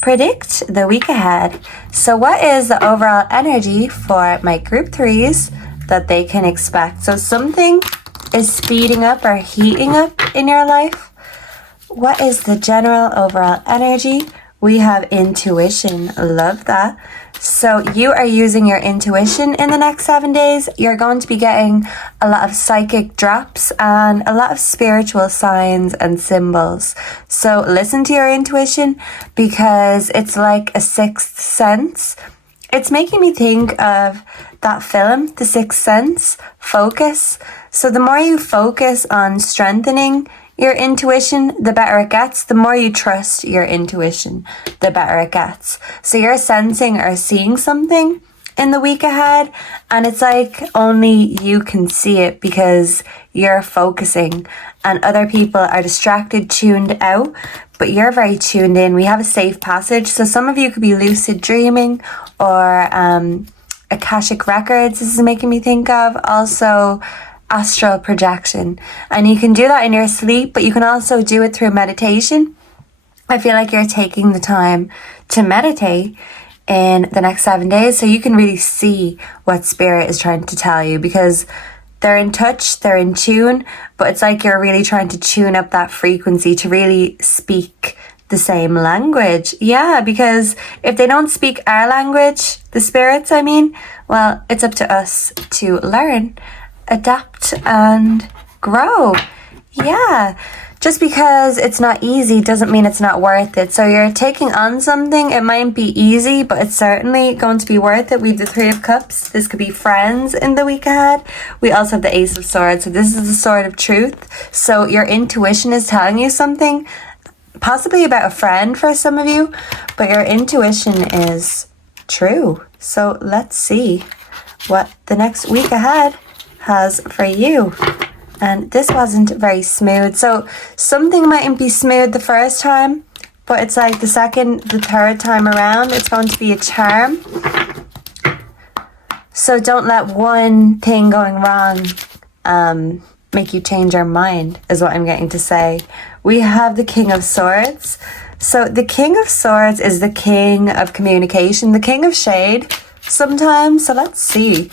predict the week ahead. So what is the overall energy for my group threes that they can expect? So something is speeding up or heating up in your life. What is the general overall energy? We have intuition. Love that. So you are using your intuition in the next 7 days. You're going to be getting a lot of psychic drops and a lot of spiritual signs and symbols. So listen to your intuition because it's like a sixth sense. It's making me think of that film, The Sixth Sense, Focus. So the more you focus on strengthening your intuition, the better it gets. The more you trust your intuition, the better it gets. So you're sensing or seeing something in the week ahead, and it's like only you can see it because you're focusing and other people are distracted, tuned out, but you're very tuned in. We have a safe passage. So some of you could be lucid dreaming or Akashic records. This is making me think of also astral projection, and you can do that in your sleep, but you can also do it through meditation. I feel like you're taking the time to meditate in the next 7 days so you can really see what spirit is trying to tell you, because they're in touch, they're in tune, but it's like you're really trying to tune up that frequency to really speak the same language. Yeah, because if they don't speak our language, the spirits, I mean, well, it's up to us to learn, adapt and grow. Yeah, just because it's not easy doesn't mean it's not worth it. So you're taking on something, it might be easy, but it's certainly going to be worth it. We have the Three of Cups. This could be friends in the week ahead. We also have the Ace of Swords. So this is the sword of truth. So your intuition is telling you something, possibly about a friend for some of you, but your intuition is true. So let's see what the next week ahead has for you. And this wasn't very smooth. So something mightn't be smooth the first time, but it's like the second, the third time around, it's going to be a charm. So don't let one thing going wrong make you change your mind, is what I'm getting to say. We have the King of Swords. So the King of Swords is the king of communication, the king of shade sometimes. So let's see.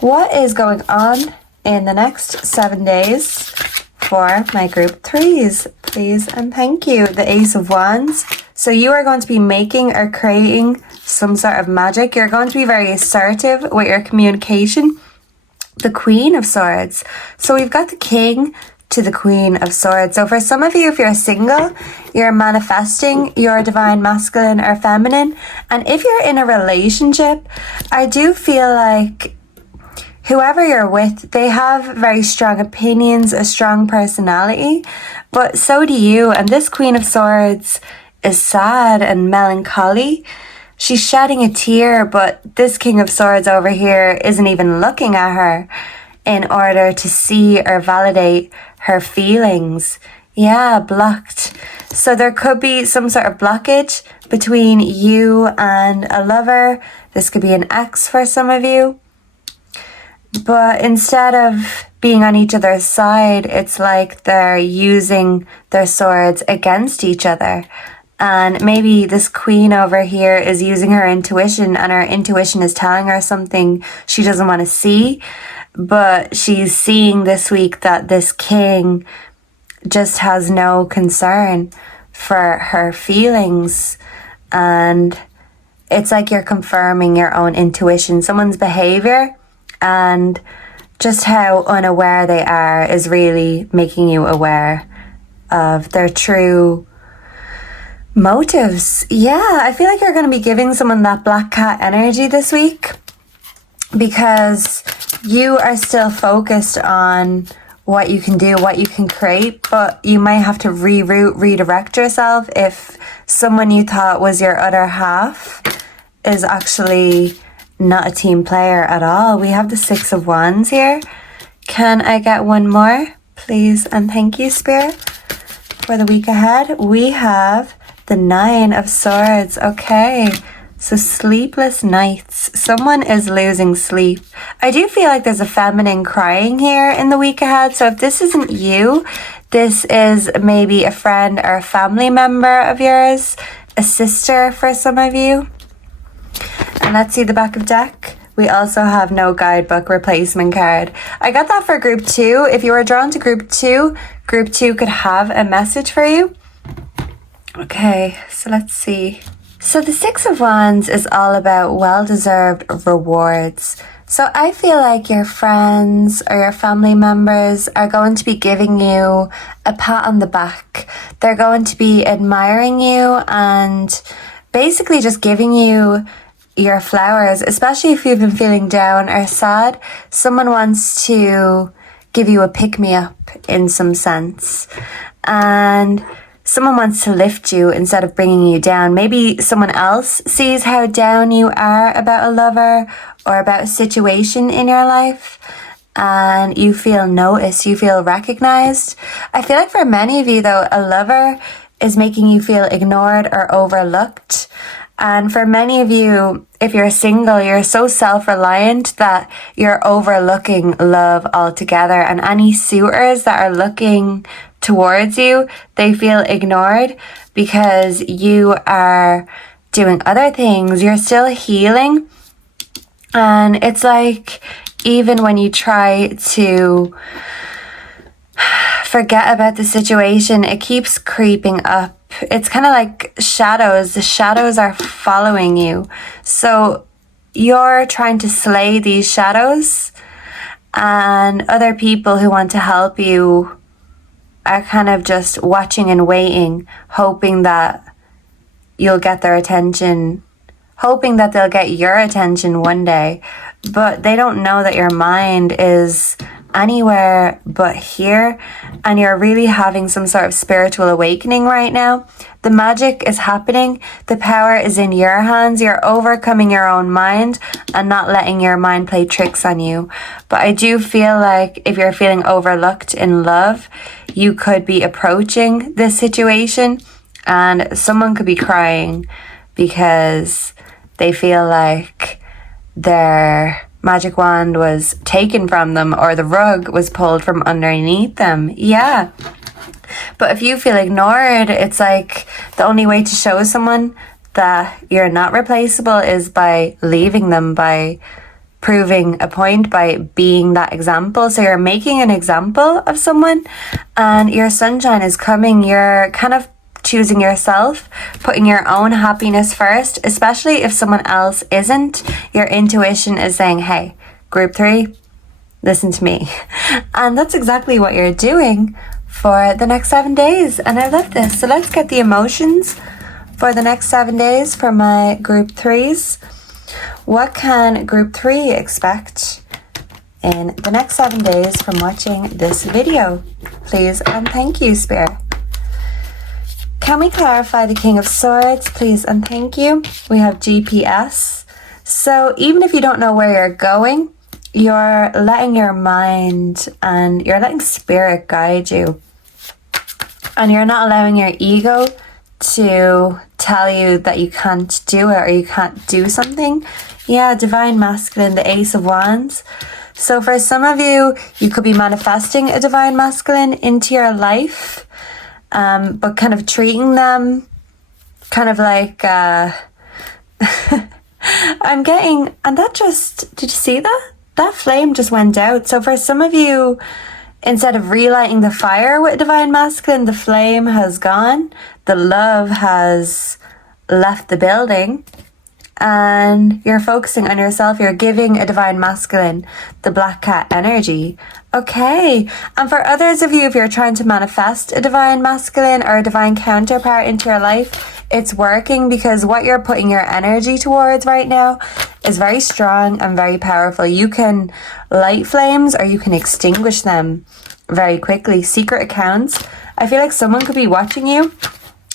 What is going on in the next 7 days for my group threes, please and thank you. The Ace of Wands. So you are going to be making or creating some sort of magic. You're going to be very assertive with your communication. The Queen of Swords. So we've got the King to the Queen of Swords. So for some of you, if you're single, you're manifesting your divine masculine or feminine. And if you're in a relationship, I do feel like whoever you're with, they have very strong opinions, a strong personality, but so do you. And this Queen of Swords is sad and melancholy. She's shedding a tear, but this King of Swords over here isn't even looking at her in order to see or validate her feelings. Yeah, blocked. So there could be some sort of blockage between you and a lover. This could be an ex for some of you. But instead of being on each other's side, it's like they're using their swords against each other. And maybe this queen over here is using her intuition, and her intuition is telling her something she doesn't want to see. But she's seeing this week that this king just has no concern for her feelings. And it's like you're confirming your own intuition. Someone's behavior and just how unaware they are is really making you aware of their true motives. Yeah, I feel like you're going to be giving someone that black cat energy this week because you are still focused on what you can do, what you can create, but you might have to redirect yourself if someone you thought was your other half is actually not a team player at all. We have the Six of Wands here. Can I get one more, please? And thank you, Spirit. For the week ahead, we have the Nine of Swords. Okay, so sleepless nights. Someone is losing sleep. I do feel like there's a feminine crying here in the week ahead. So if this isn't you, this is maybe a friend or a family member of yours, a sister for some of you. And let's see the back of deck. We also have no guidebook replacement card. I got that for group 2. If you are drawn to group 2 could have a message for you. Okay, so let's see. So the Six of Wands is all about well-deserved rewards. So I feel like your friends or your family members are going to be giving you a pat on the back. They're going to be admiring you and basically just giving you your flowers, especially if you've been feeling down or sad. Someone wants to give you a pick-me-up in some sense. And someone wants to lift you instead of bringing you down. Maybe someone else sees how down you are about a lover or about a situation in your life, and you feel noticed, you feel recognized. I feel like for many of you, though, a lover is making you feel ignored or overlooked. And for many of you, if you're single, you're so self-reliant that you're overlooking love altogether. And any suitors that are looking towards you, they feel ignored because you are doing other things. You're still healing. And it's like, even when you try to forget about the situation, it keeps creeping up. It's kind of like shadows. The shadows are following you. So you're trying to slay these shadows, and other people who want to help you are kind of just watching and waiting, hoping that you'll get their attention, hoping that they'll get your attention one day. But they don't know that your mind is anywhere but here, and you're really having some sort of spiritual awakening right now. The magic is happening. The power is in your hands. You're overcoming your own mind and not letting your mind play tricks on you. But I do feel like if you're feeling overlooked in love, you could be approaching this situation and someone could be crying because they feel like their magic wand was taken from them or the rug was pulled from underneath them. Yeah. But if you feel ignored, it's like the only way to show someone that you're not replaceable is by leaving them, by proving a point, by being that example. So you're making an example of someone and your sunshine is coming. You're kind of choosing yourself, putting your own happiness first, especially if someone else isn't. Your intuition is saying, hey, group 3, listen to me. And that's exactly what you're doing for the next 7 days. And I love this. So let's get the emotions for the next 7 days for my group 3s. What can group 3 expect in the next 7 days from watching this video? Please and thank you, Spirit. Can we clarify the King of Swords, please and thank you? We have GPS. So even if you don't know where you're going, you're letting your mind and you're letting spirit guide you. And you're not allowing your ego to tell you that you can't do it or you can't do something. Yeah, Divine Masculine, the Ace of Wands. So for some of you, you could be manifesting a Divine Masculine into your life. But kind of treating them kind of like, I'm getting, and that just, did you see that? That flame just went out. So for some of you, instead of relighting the fire with Divine Masculine, the flame has gone. The love has left the building. And you're focusing on yourself. You're giving a Divine Masculine the Black Cat energy. Okay. And for others of you, if you're trying to manifest a Divine Masculine or a Divine counterpart into your life, it's working because what you're putting your energy towards right now is very strong and very powerful. You can light flames or you can extinguish them very quickly. Secret accounts. I feel like someone could be watching you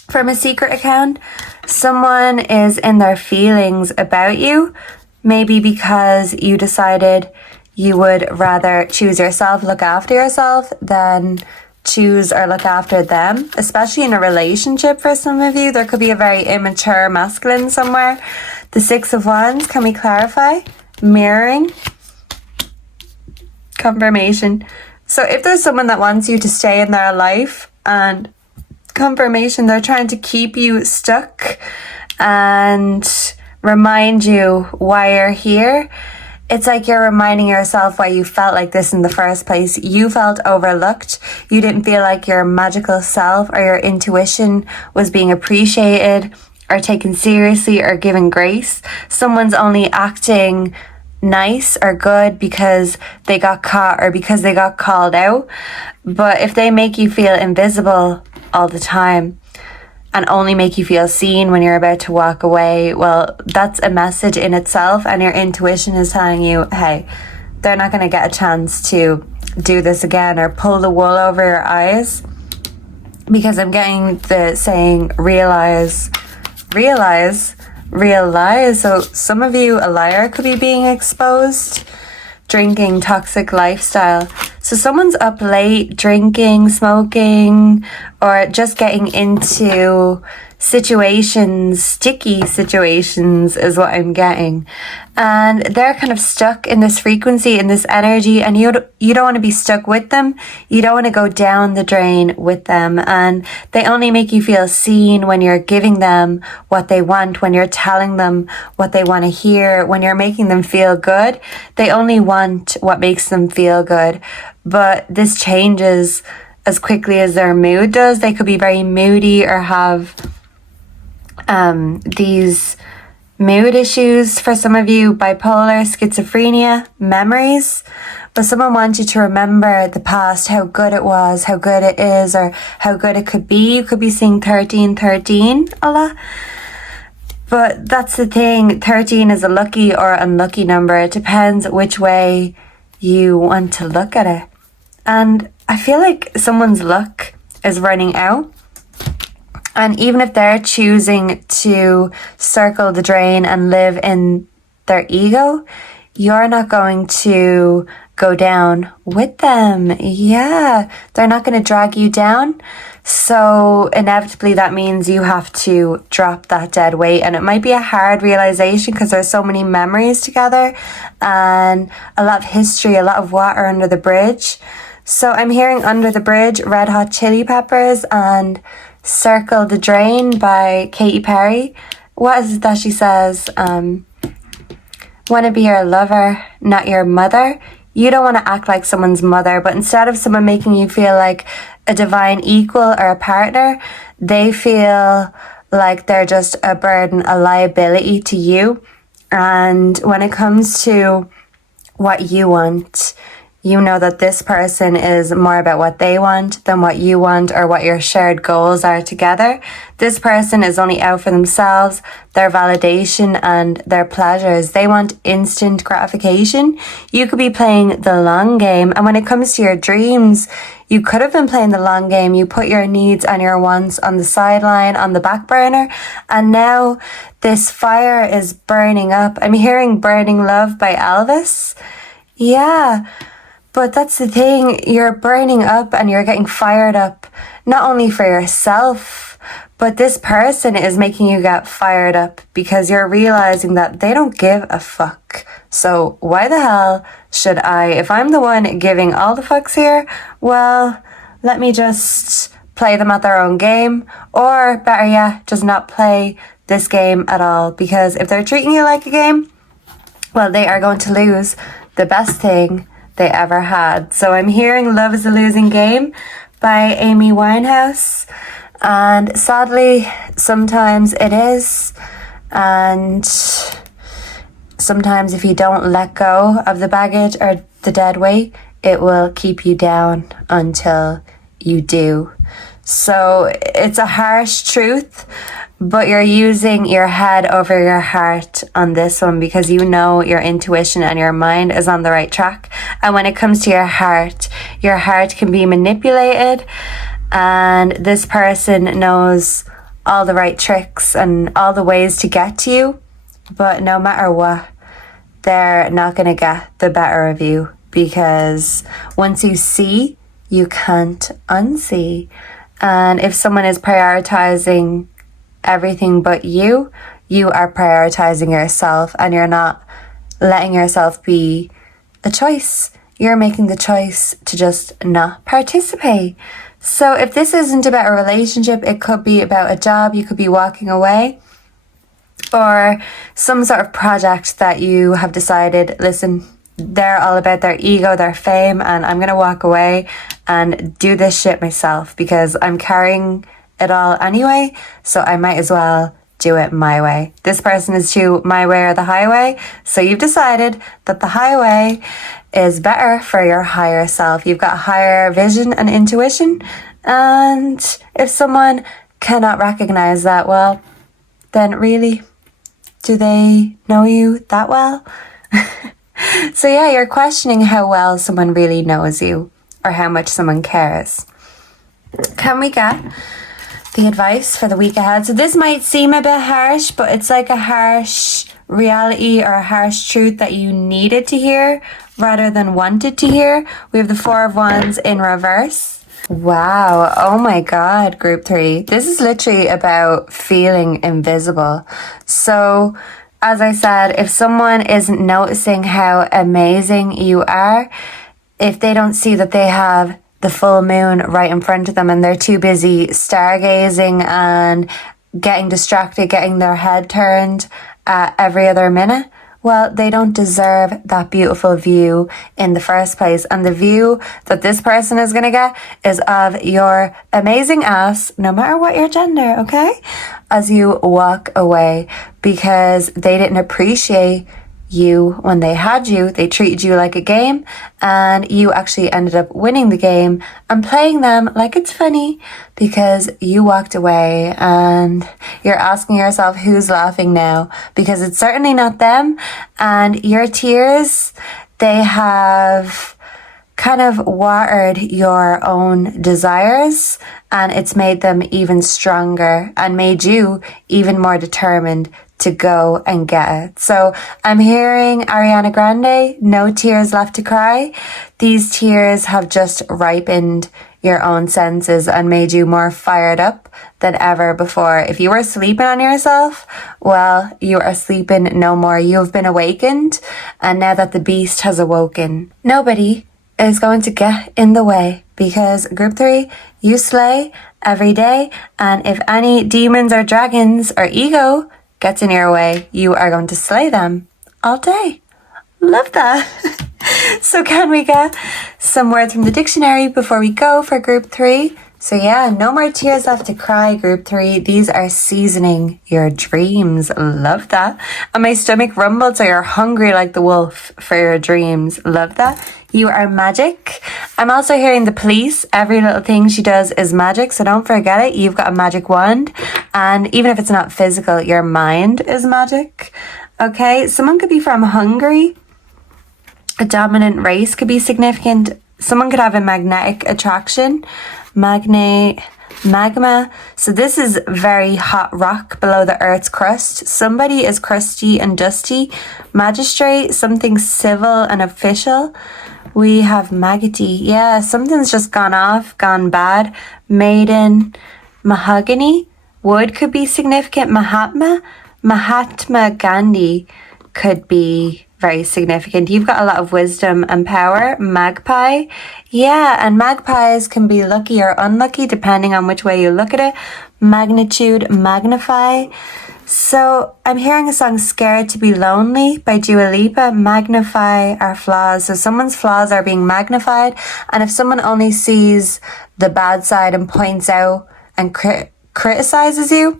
from a secret account. Someone is in their feelings about you, maybe because you decided you would rather choose yourself, look after yourself, than choose or look after them, especially in a relationship. For some of you, there could be a very immature masculine somewhere. The Six of Wands, can we clarify? Mirroring. Confirmation. So if there's someone that wants you to stay in their life, and confirmation, they're trying to keep you stuck and remind you why you're here. It's like you're reminding yourself why you felt like this in the first place. You felt overlooked. You didn't feel like your magical self or your intuition was being appreciated or taken seriously or given grace. Someone's only acting nice or good because they got caught or because they got called out. But if they make you feel invisible all the time and only make you feel seen when you're about to walk away, well, that's a message in itself, and your intuition is telling you, hey, they're not going to get a chance to do this again or pull the wool over your eyes. Because I'm getting the saying, realize. So some of you, a liar could be being exposed. Drinking, toxic lifestyle. So someone's up late drinking, smoking, or just getting into situations, sticky situations is what I'm getting. And they're kind of stuck in this frequency, in this energy, and you don't want to be stuck with them. You don't want to go down the drain with them. And they only make you feel seen when you're giving them what they want, when you're telling them what they want to hear, when you're making them feel good. They only want what makes them feel good. But this changes as quickly as their mood does. They could be very moody or have these mood issues for some of you, bipolar, schizophrenia, memories. But someone wants you to remember the past, how good it was, how good it is, or how good it could be. You could be seeing 1313 a lot. But that's the thing, 13 is a lucky or unlucky number. It depends which way you want to look at it. And I feel like someone's luck is running out. And even if they're choosing to circle the drain and live in their ego, you're not going to go down with them. Yeah, they're not going to drag you down. So inevitably that means you have to drop that dead weight. And it might be a hard realization because there's so many memories together and a lot of history, a lot of water under the bridge. So I'm hearing Under the Bridge, Red Hot Chili Peppers, and Circle the Drain by Katy Perry. What is it that she says? Want to be your lover, not your mother. You don't want to act like someone's mother, but instead of someone making you feel like a divine equal or a partner, they feel like they're just a burden, a liability to you. And when it comes to what you want, you know that this person is more about what they want than what you want or what your shared goals are together. This person is only out for themselves, their validation and their pleasures. They want instant gratification. You could be playing the long game. And when it comes to your dreams, you could have been playing the long game. You put your needs and your wants on the sideline, on the back burner. And now this fire is burning up. I'm hearing Burning Love by Elvis. Yeah. But that's the thing, you're burning up and you're getting fired up, not only for yourself, but this person is making you get fired up because you're realizing that they don't give a fuck. So why the hell should I? If I'm the one giving all the fucks here, well, let me just play them at their own game, or better yet, just not play this game at all. Because if they're treating you like a game, well, they are going to lose the best thing they ever had. So I'm hearing Love is a Losing Game by Amy Winehouse, and sadly sometimes it is, and sometimes if you don't let go of the baggage or the dead weight, it will keep you down until you do. So it's a harsh truth, but you're using your head over your heart on this one because you know your intuition and your mind is on the right track. And when it comes to your heart can be manipulated, and this person knows all the right tricks and all the ways to get to you. But no matter what, they're not going to get the better of you, because once you see, you can't unsee. And if someone is prioritizing everything but you, you are prioritizing yourself, and you're not letting yourself be a choice. You're making the choice to just not participate. So if this isn't about a relationship, it could be about a job. You could be walking away, or some sort of project that you have decided, listen, they're all about their ego, their fame, and I'm going to walk away and do this shit myself because I'm carrying it all anyway, so I might as well do it my way. This person is to my way or the highway, so you've decided that the highway is better for your higher self. You've got higher vision and intuition, and if someone cannot recognize that, well, then really, do they know you that well? So yeah, you're questioning how well someone really knows you or how much someone cares. Can we get the advice for the week ahead? So this might seem a bit harsh, but it's like a harsh reality or a harsh truth that you needed to hear rather than wanted to hear. We have the Four of Wands in reverse. Wow. Oh my God, group 3. This is literally about feeling invisible. So as I said, if someone isn't noticing how amazing you are, if they don't see that they have the full moon right in front of them and they're too busy stargazing and getting distracted, getting their head turned every other minute, well, they don't deserve that beautiful view in the first place. And the view that this person is going to get is of your amazing ass, no matter what your gender, okay? As you walk away, because they didn't appreciate you when they had you. They treated you like a game, and you actually ended up winning the game and playing them like it's funny because you walked away, and you're asking yourself who's laughing now, because it's certainly not them. And your tears, they have kind of watered your own desires, and it's made them even stronger and made you even more determined to go and get it. So I'm hearing Ariana Grande, no tears left to cry. These tears have just ripened your own senses and made you more fired up than ever before. If you were sleeping on yourself, well, you are sleeping no more. You have been awakened, and now that the beast has awoken, nobody is going to get in the way, because group 3, you slay every day, and if any demons or dragons or ego gets in your way, you are going to slay them all day. Love that. So can we get some words from the dictionary before we go for group 3? So yeah, no more tears left to cry, group 3. These are seasoning your dreams. Love that. And my stomach rumbled, so you're hungry like the wolf for your dreams. Love that. You are magic. I'm also hearing the police. Every little thing she does is magic, so don't forget it. You've got a magic wand. And even if it's not physical, your mind is magic. Okay, someone could be from Hungary. A dominant race could be significant. Someone could have a magnetic attraction. Magma. So this is very hot rock below the earth's crust. Somebody is crusty and dusty. Magistrate, something civil and official. We have maggoty. Yeah, something's just gone off, gone bad. Maiden. Mahogany. Wood could be significant. Mahatma Gandhi could be very significant. You've got a lot of wisdom and power. Magpie. Yeah, and magpies can be lucky or unlucky depending on which way you look at it. Magnitude, magnify. So I'm hearing a song Scared to be Lonely by Dua Lipa. Magnify our flaws. So someone's flaws are being magnified, and if someone only sees the bad side and points out and criticizes you,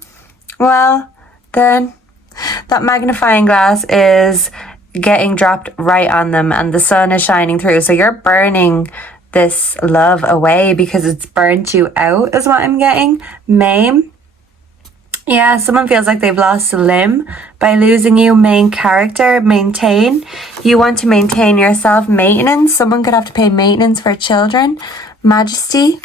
well, then that magnifying glass is getting dropped right on them, and the sun is shining through. So you're burning this love away because it's burnt you out, is what I'm getting. Maim. Yeah, someone feels like they've lost a limb by losing you. Main character. Maintain. You want to maintain yourself. Maintenance. Someone could have to pay maintenance for children. Majesty.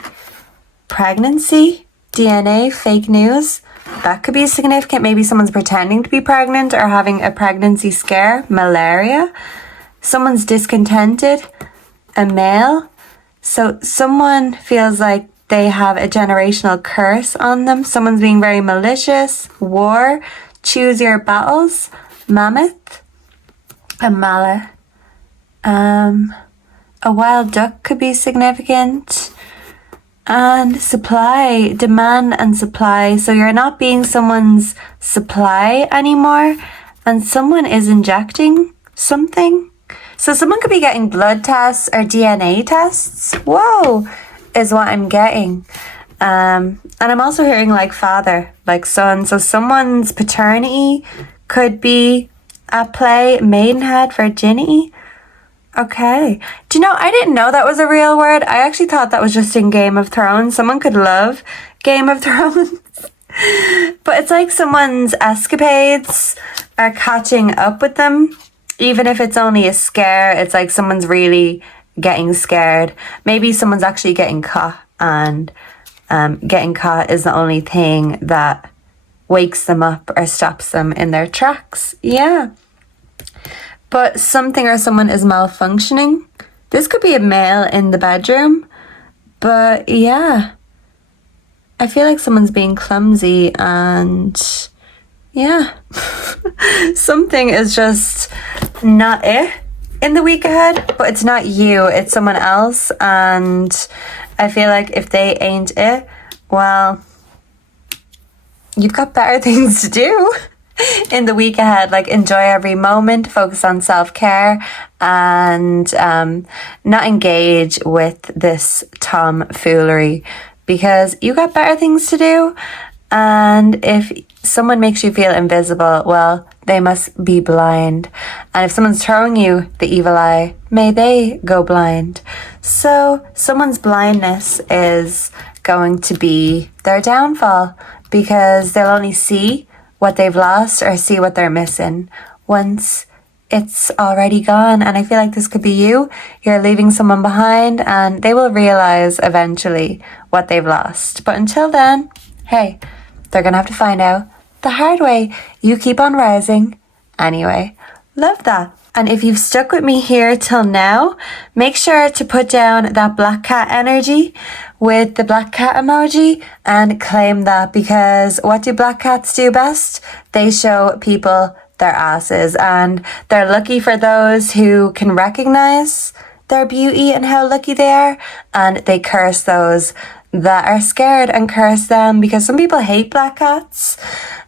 Pregnancy. DNA. Fake news. That could be significant. Maybe someone's pretending to be pregnant or having a pregnancy scare. Malaria. Someone's discontented. A male. So someone feels like they have a generational curse on them. Someone's being very malicious. War. Choose your battles. Mammoth. A mala. A wild duck could be significant. And supply, demand and supply. So you're not being someone's supply anymore, and someone is injecting something. So someone could be getting blood tests or DNA tests. Whoa, is what I'm getting. And I'm also hearing like father, like son. So someone's paternity could be at play. Maidenhead, virginity. Okay. Do you know, I didn't know that was a real word. I actually thought that was just in Game of Thrones. Someone could love Game of Thrones. But it's like someone's escapades are catching up with them. Even if it's only a scare, it's like someone's really getting scared. Maybe someone's actually getting caught, and getting caught is the only thing that wakes them up or stops them in their tracks. Yeah. But something or someone is malfunctioning. This could be a male in the bedroom. But yeah, I feel like someone's being clumsy, and yeah, something is just not it in the week ahead. But it's not you, it's someone else. And I feel like if they ain't it, well, you've got better things to do. in the week ahead. Like, enjoy every moment, focus on self-care, and not engage with this tomfoolery, because you got better things to do. And if someone makes you feel invisible, well, they must be blind. And if someone's throwing you the evil eye, may they go blind. So someone's blindness is going to be their downfall, because they'll only see what they've lost or see what they're missing once it's already gone. And I feel like this could be you. You're leaving someone behind, and they will realize eventually what they've lost. But until then, hey, they're gonna have to find out the hard way. You keep on rising anyway. Love that. And if you've stuck with me here till now, make sure to put down that black cat energy with the black cat emoji and claim that, because what do black cats do best? They show people their asses, and they're lucky for those who can recognize their beauty and how lucky they are, and they curse those that are scared and curse them, because some people hate black cats.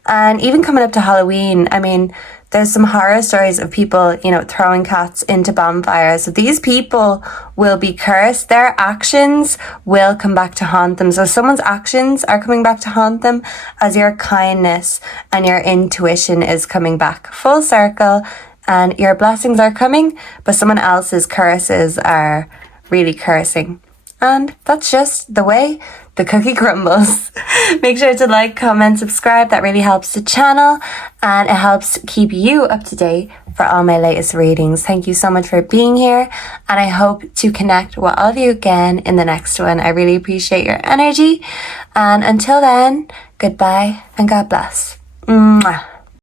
And even coming up to Halloween, I mean, there's some horror stories of people, you know, throwing cats into bonfires. So these people will be cursed. Their actions will come back to haunt them. So someone's actions are coming back to haunt them as your kindness and your intuition is coming back full circle, and your blessings are coming, but someone else's curses are really cursing. And that's just the way the cookie crumbles. Make sure to like, comment, subscribe. That really helps the channel, and it helps keep you up to date for all my latest readings. Thank you so much for being here, and I hope to connect with all of you again in the next one. I really appreciate your energy, and until then, goodbye and God bless. Mwah.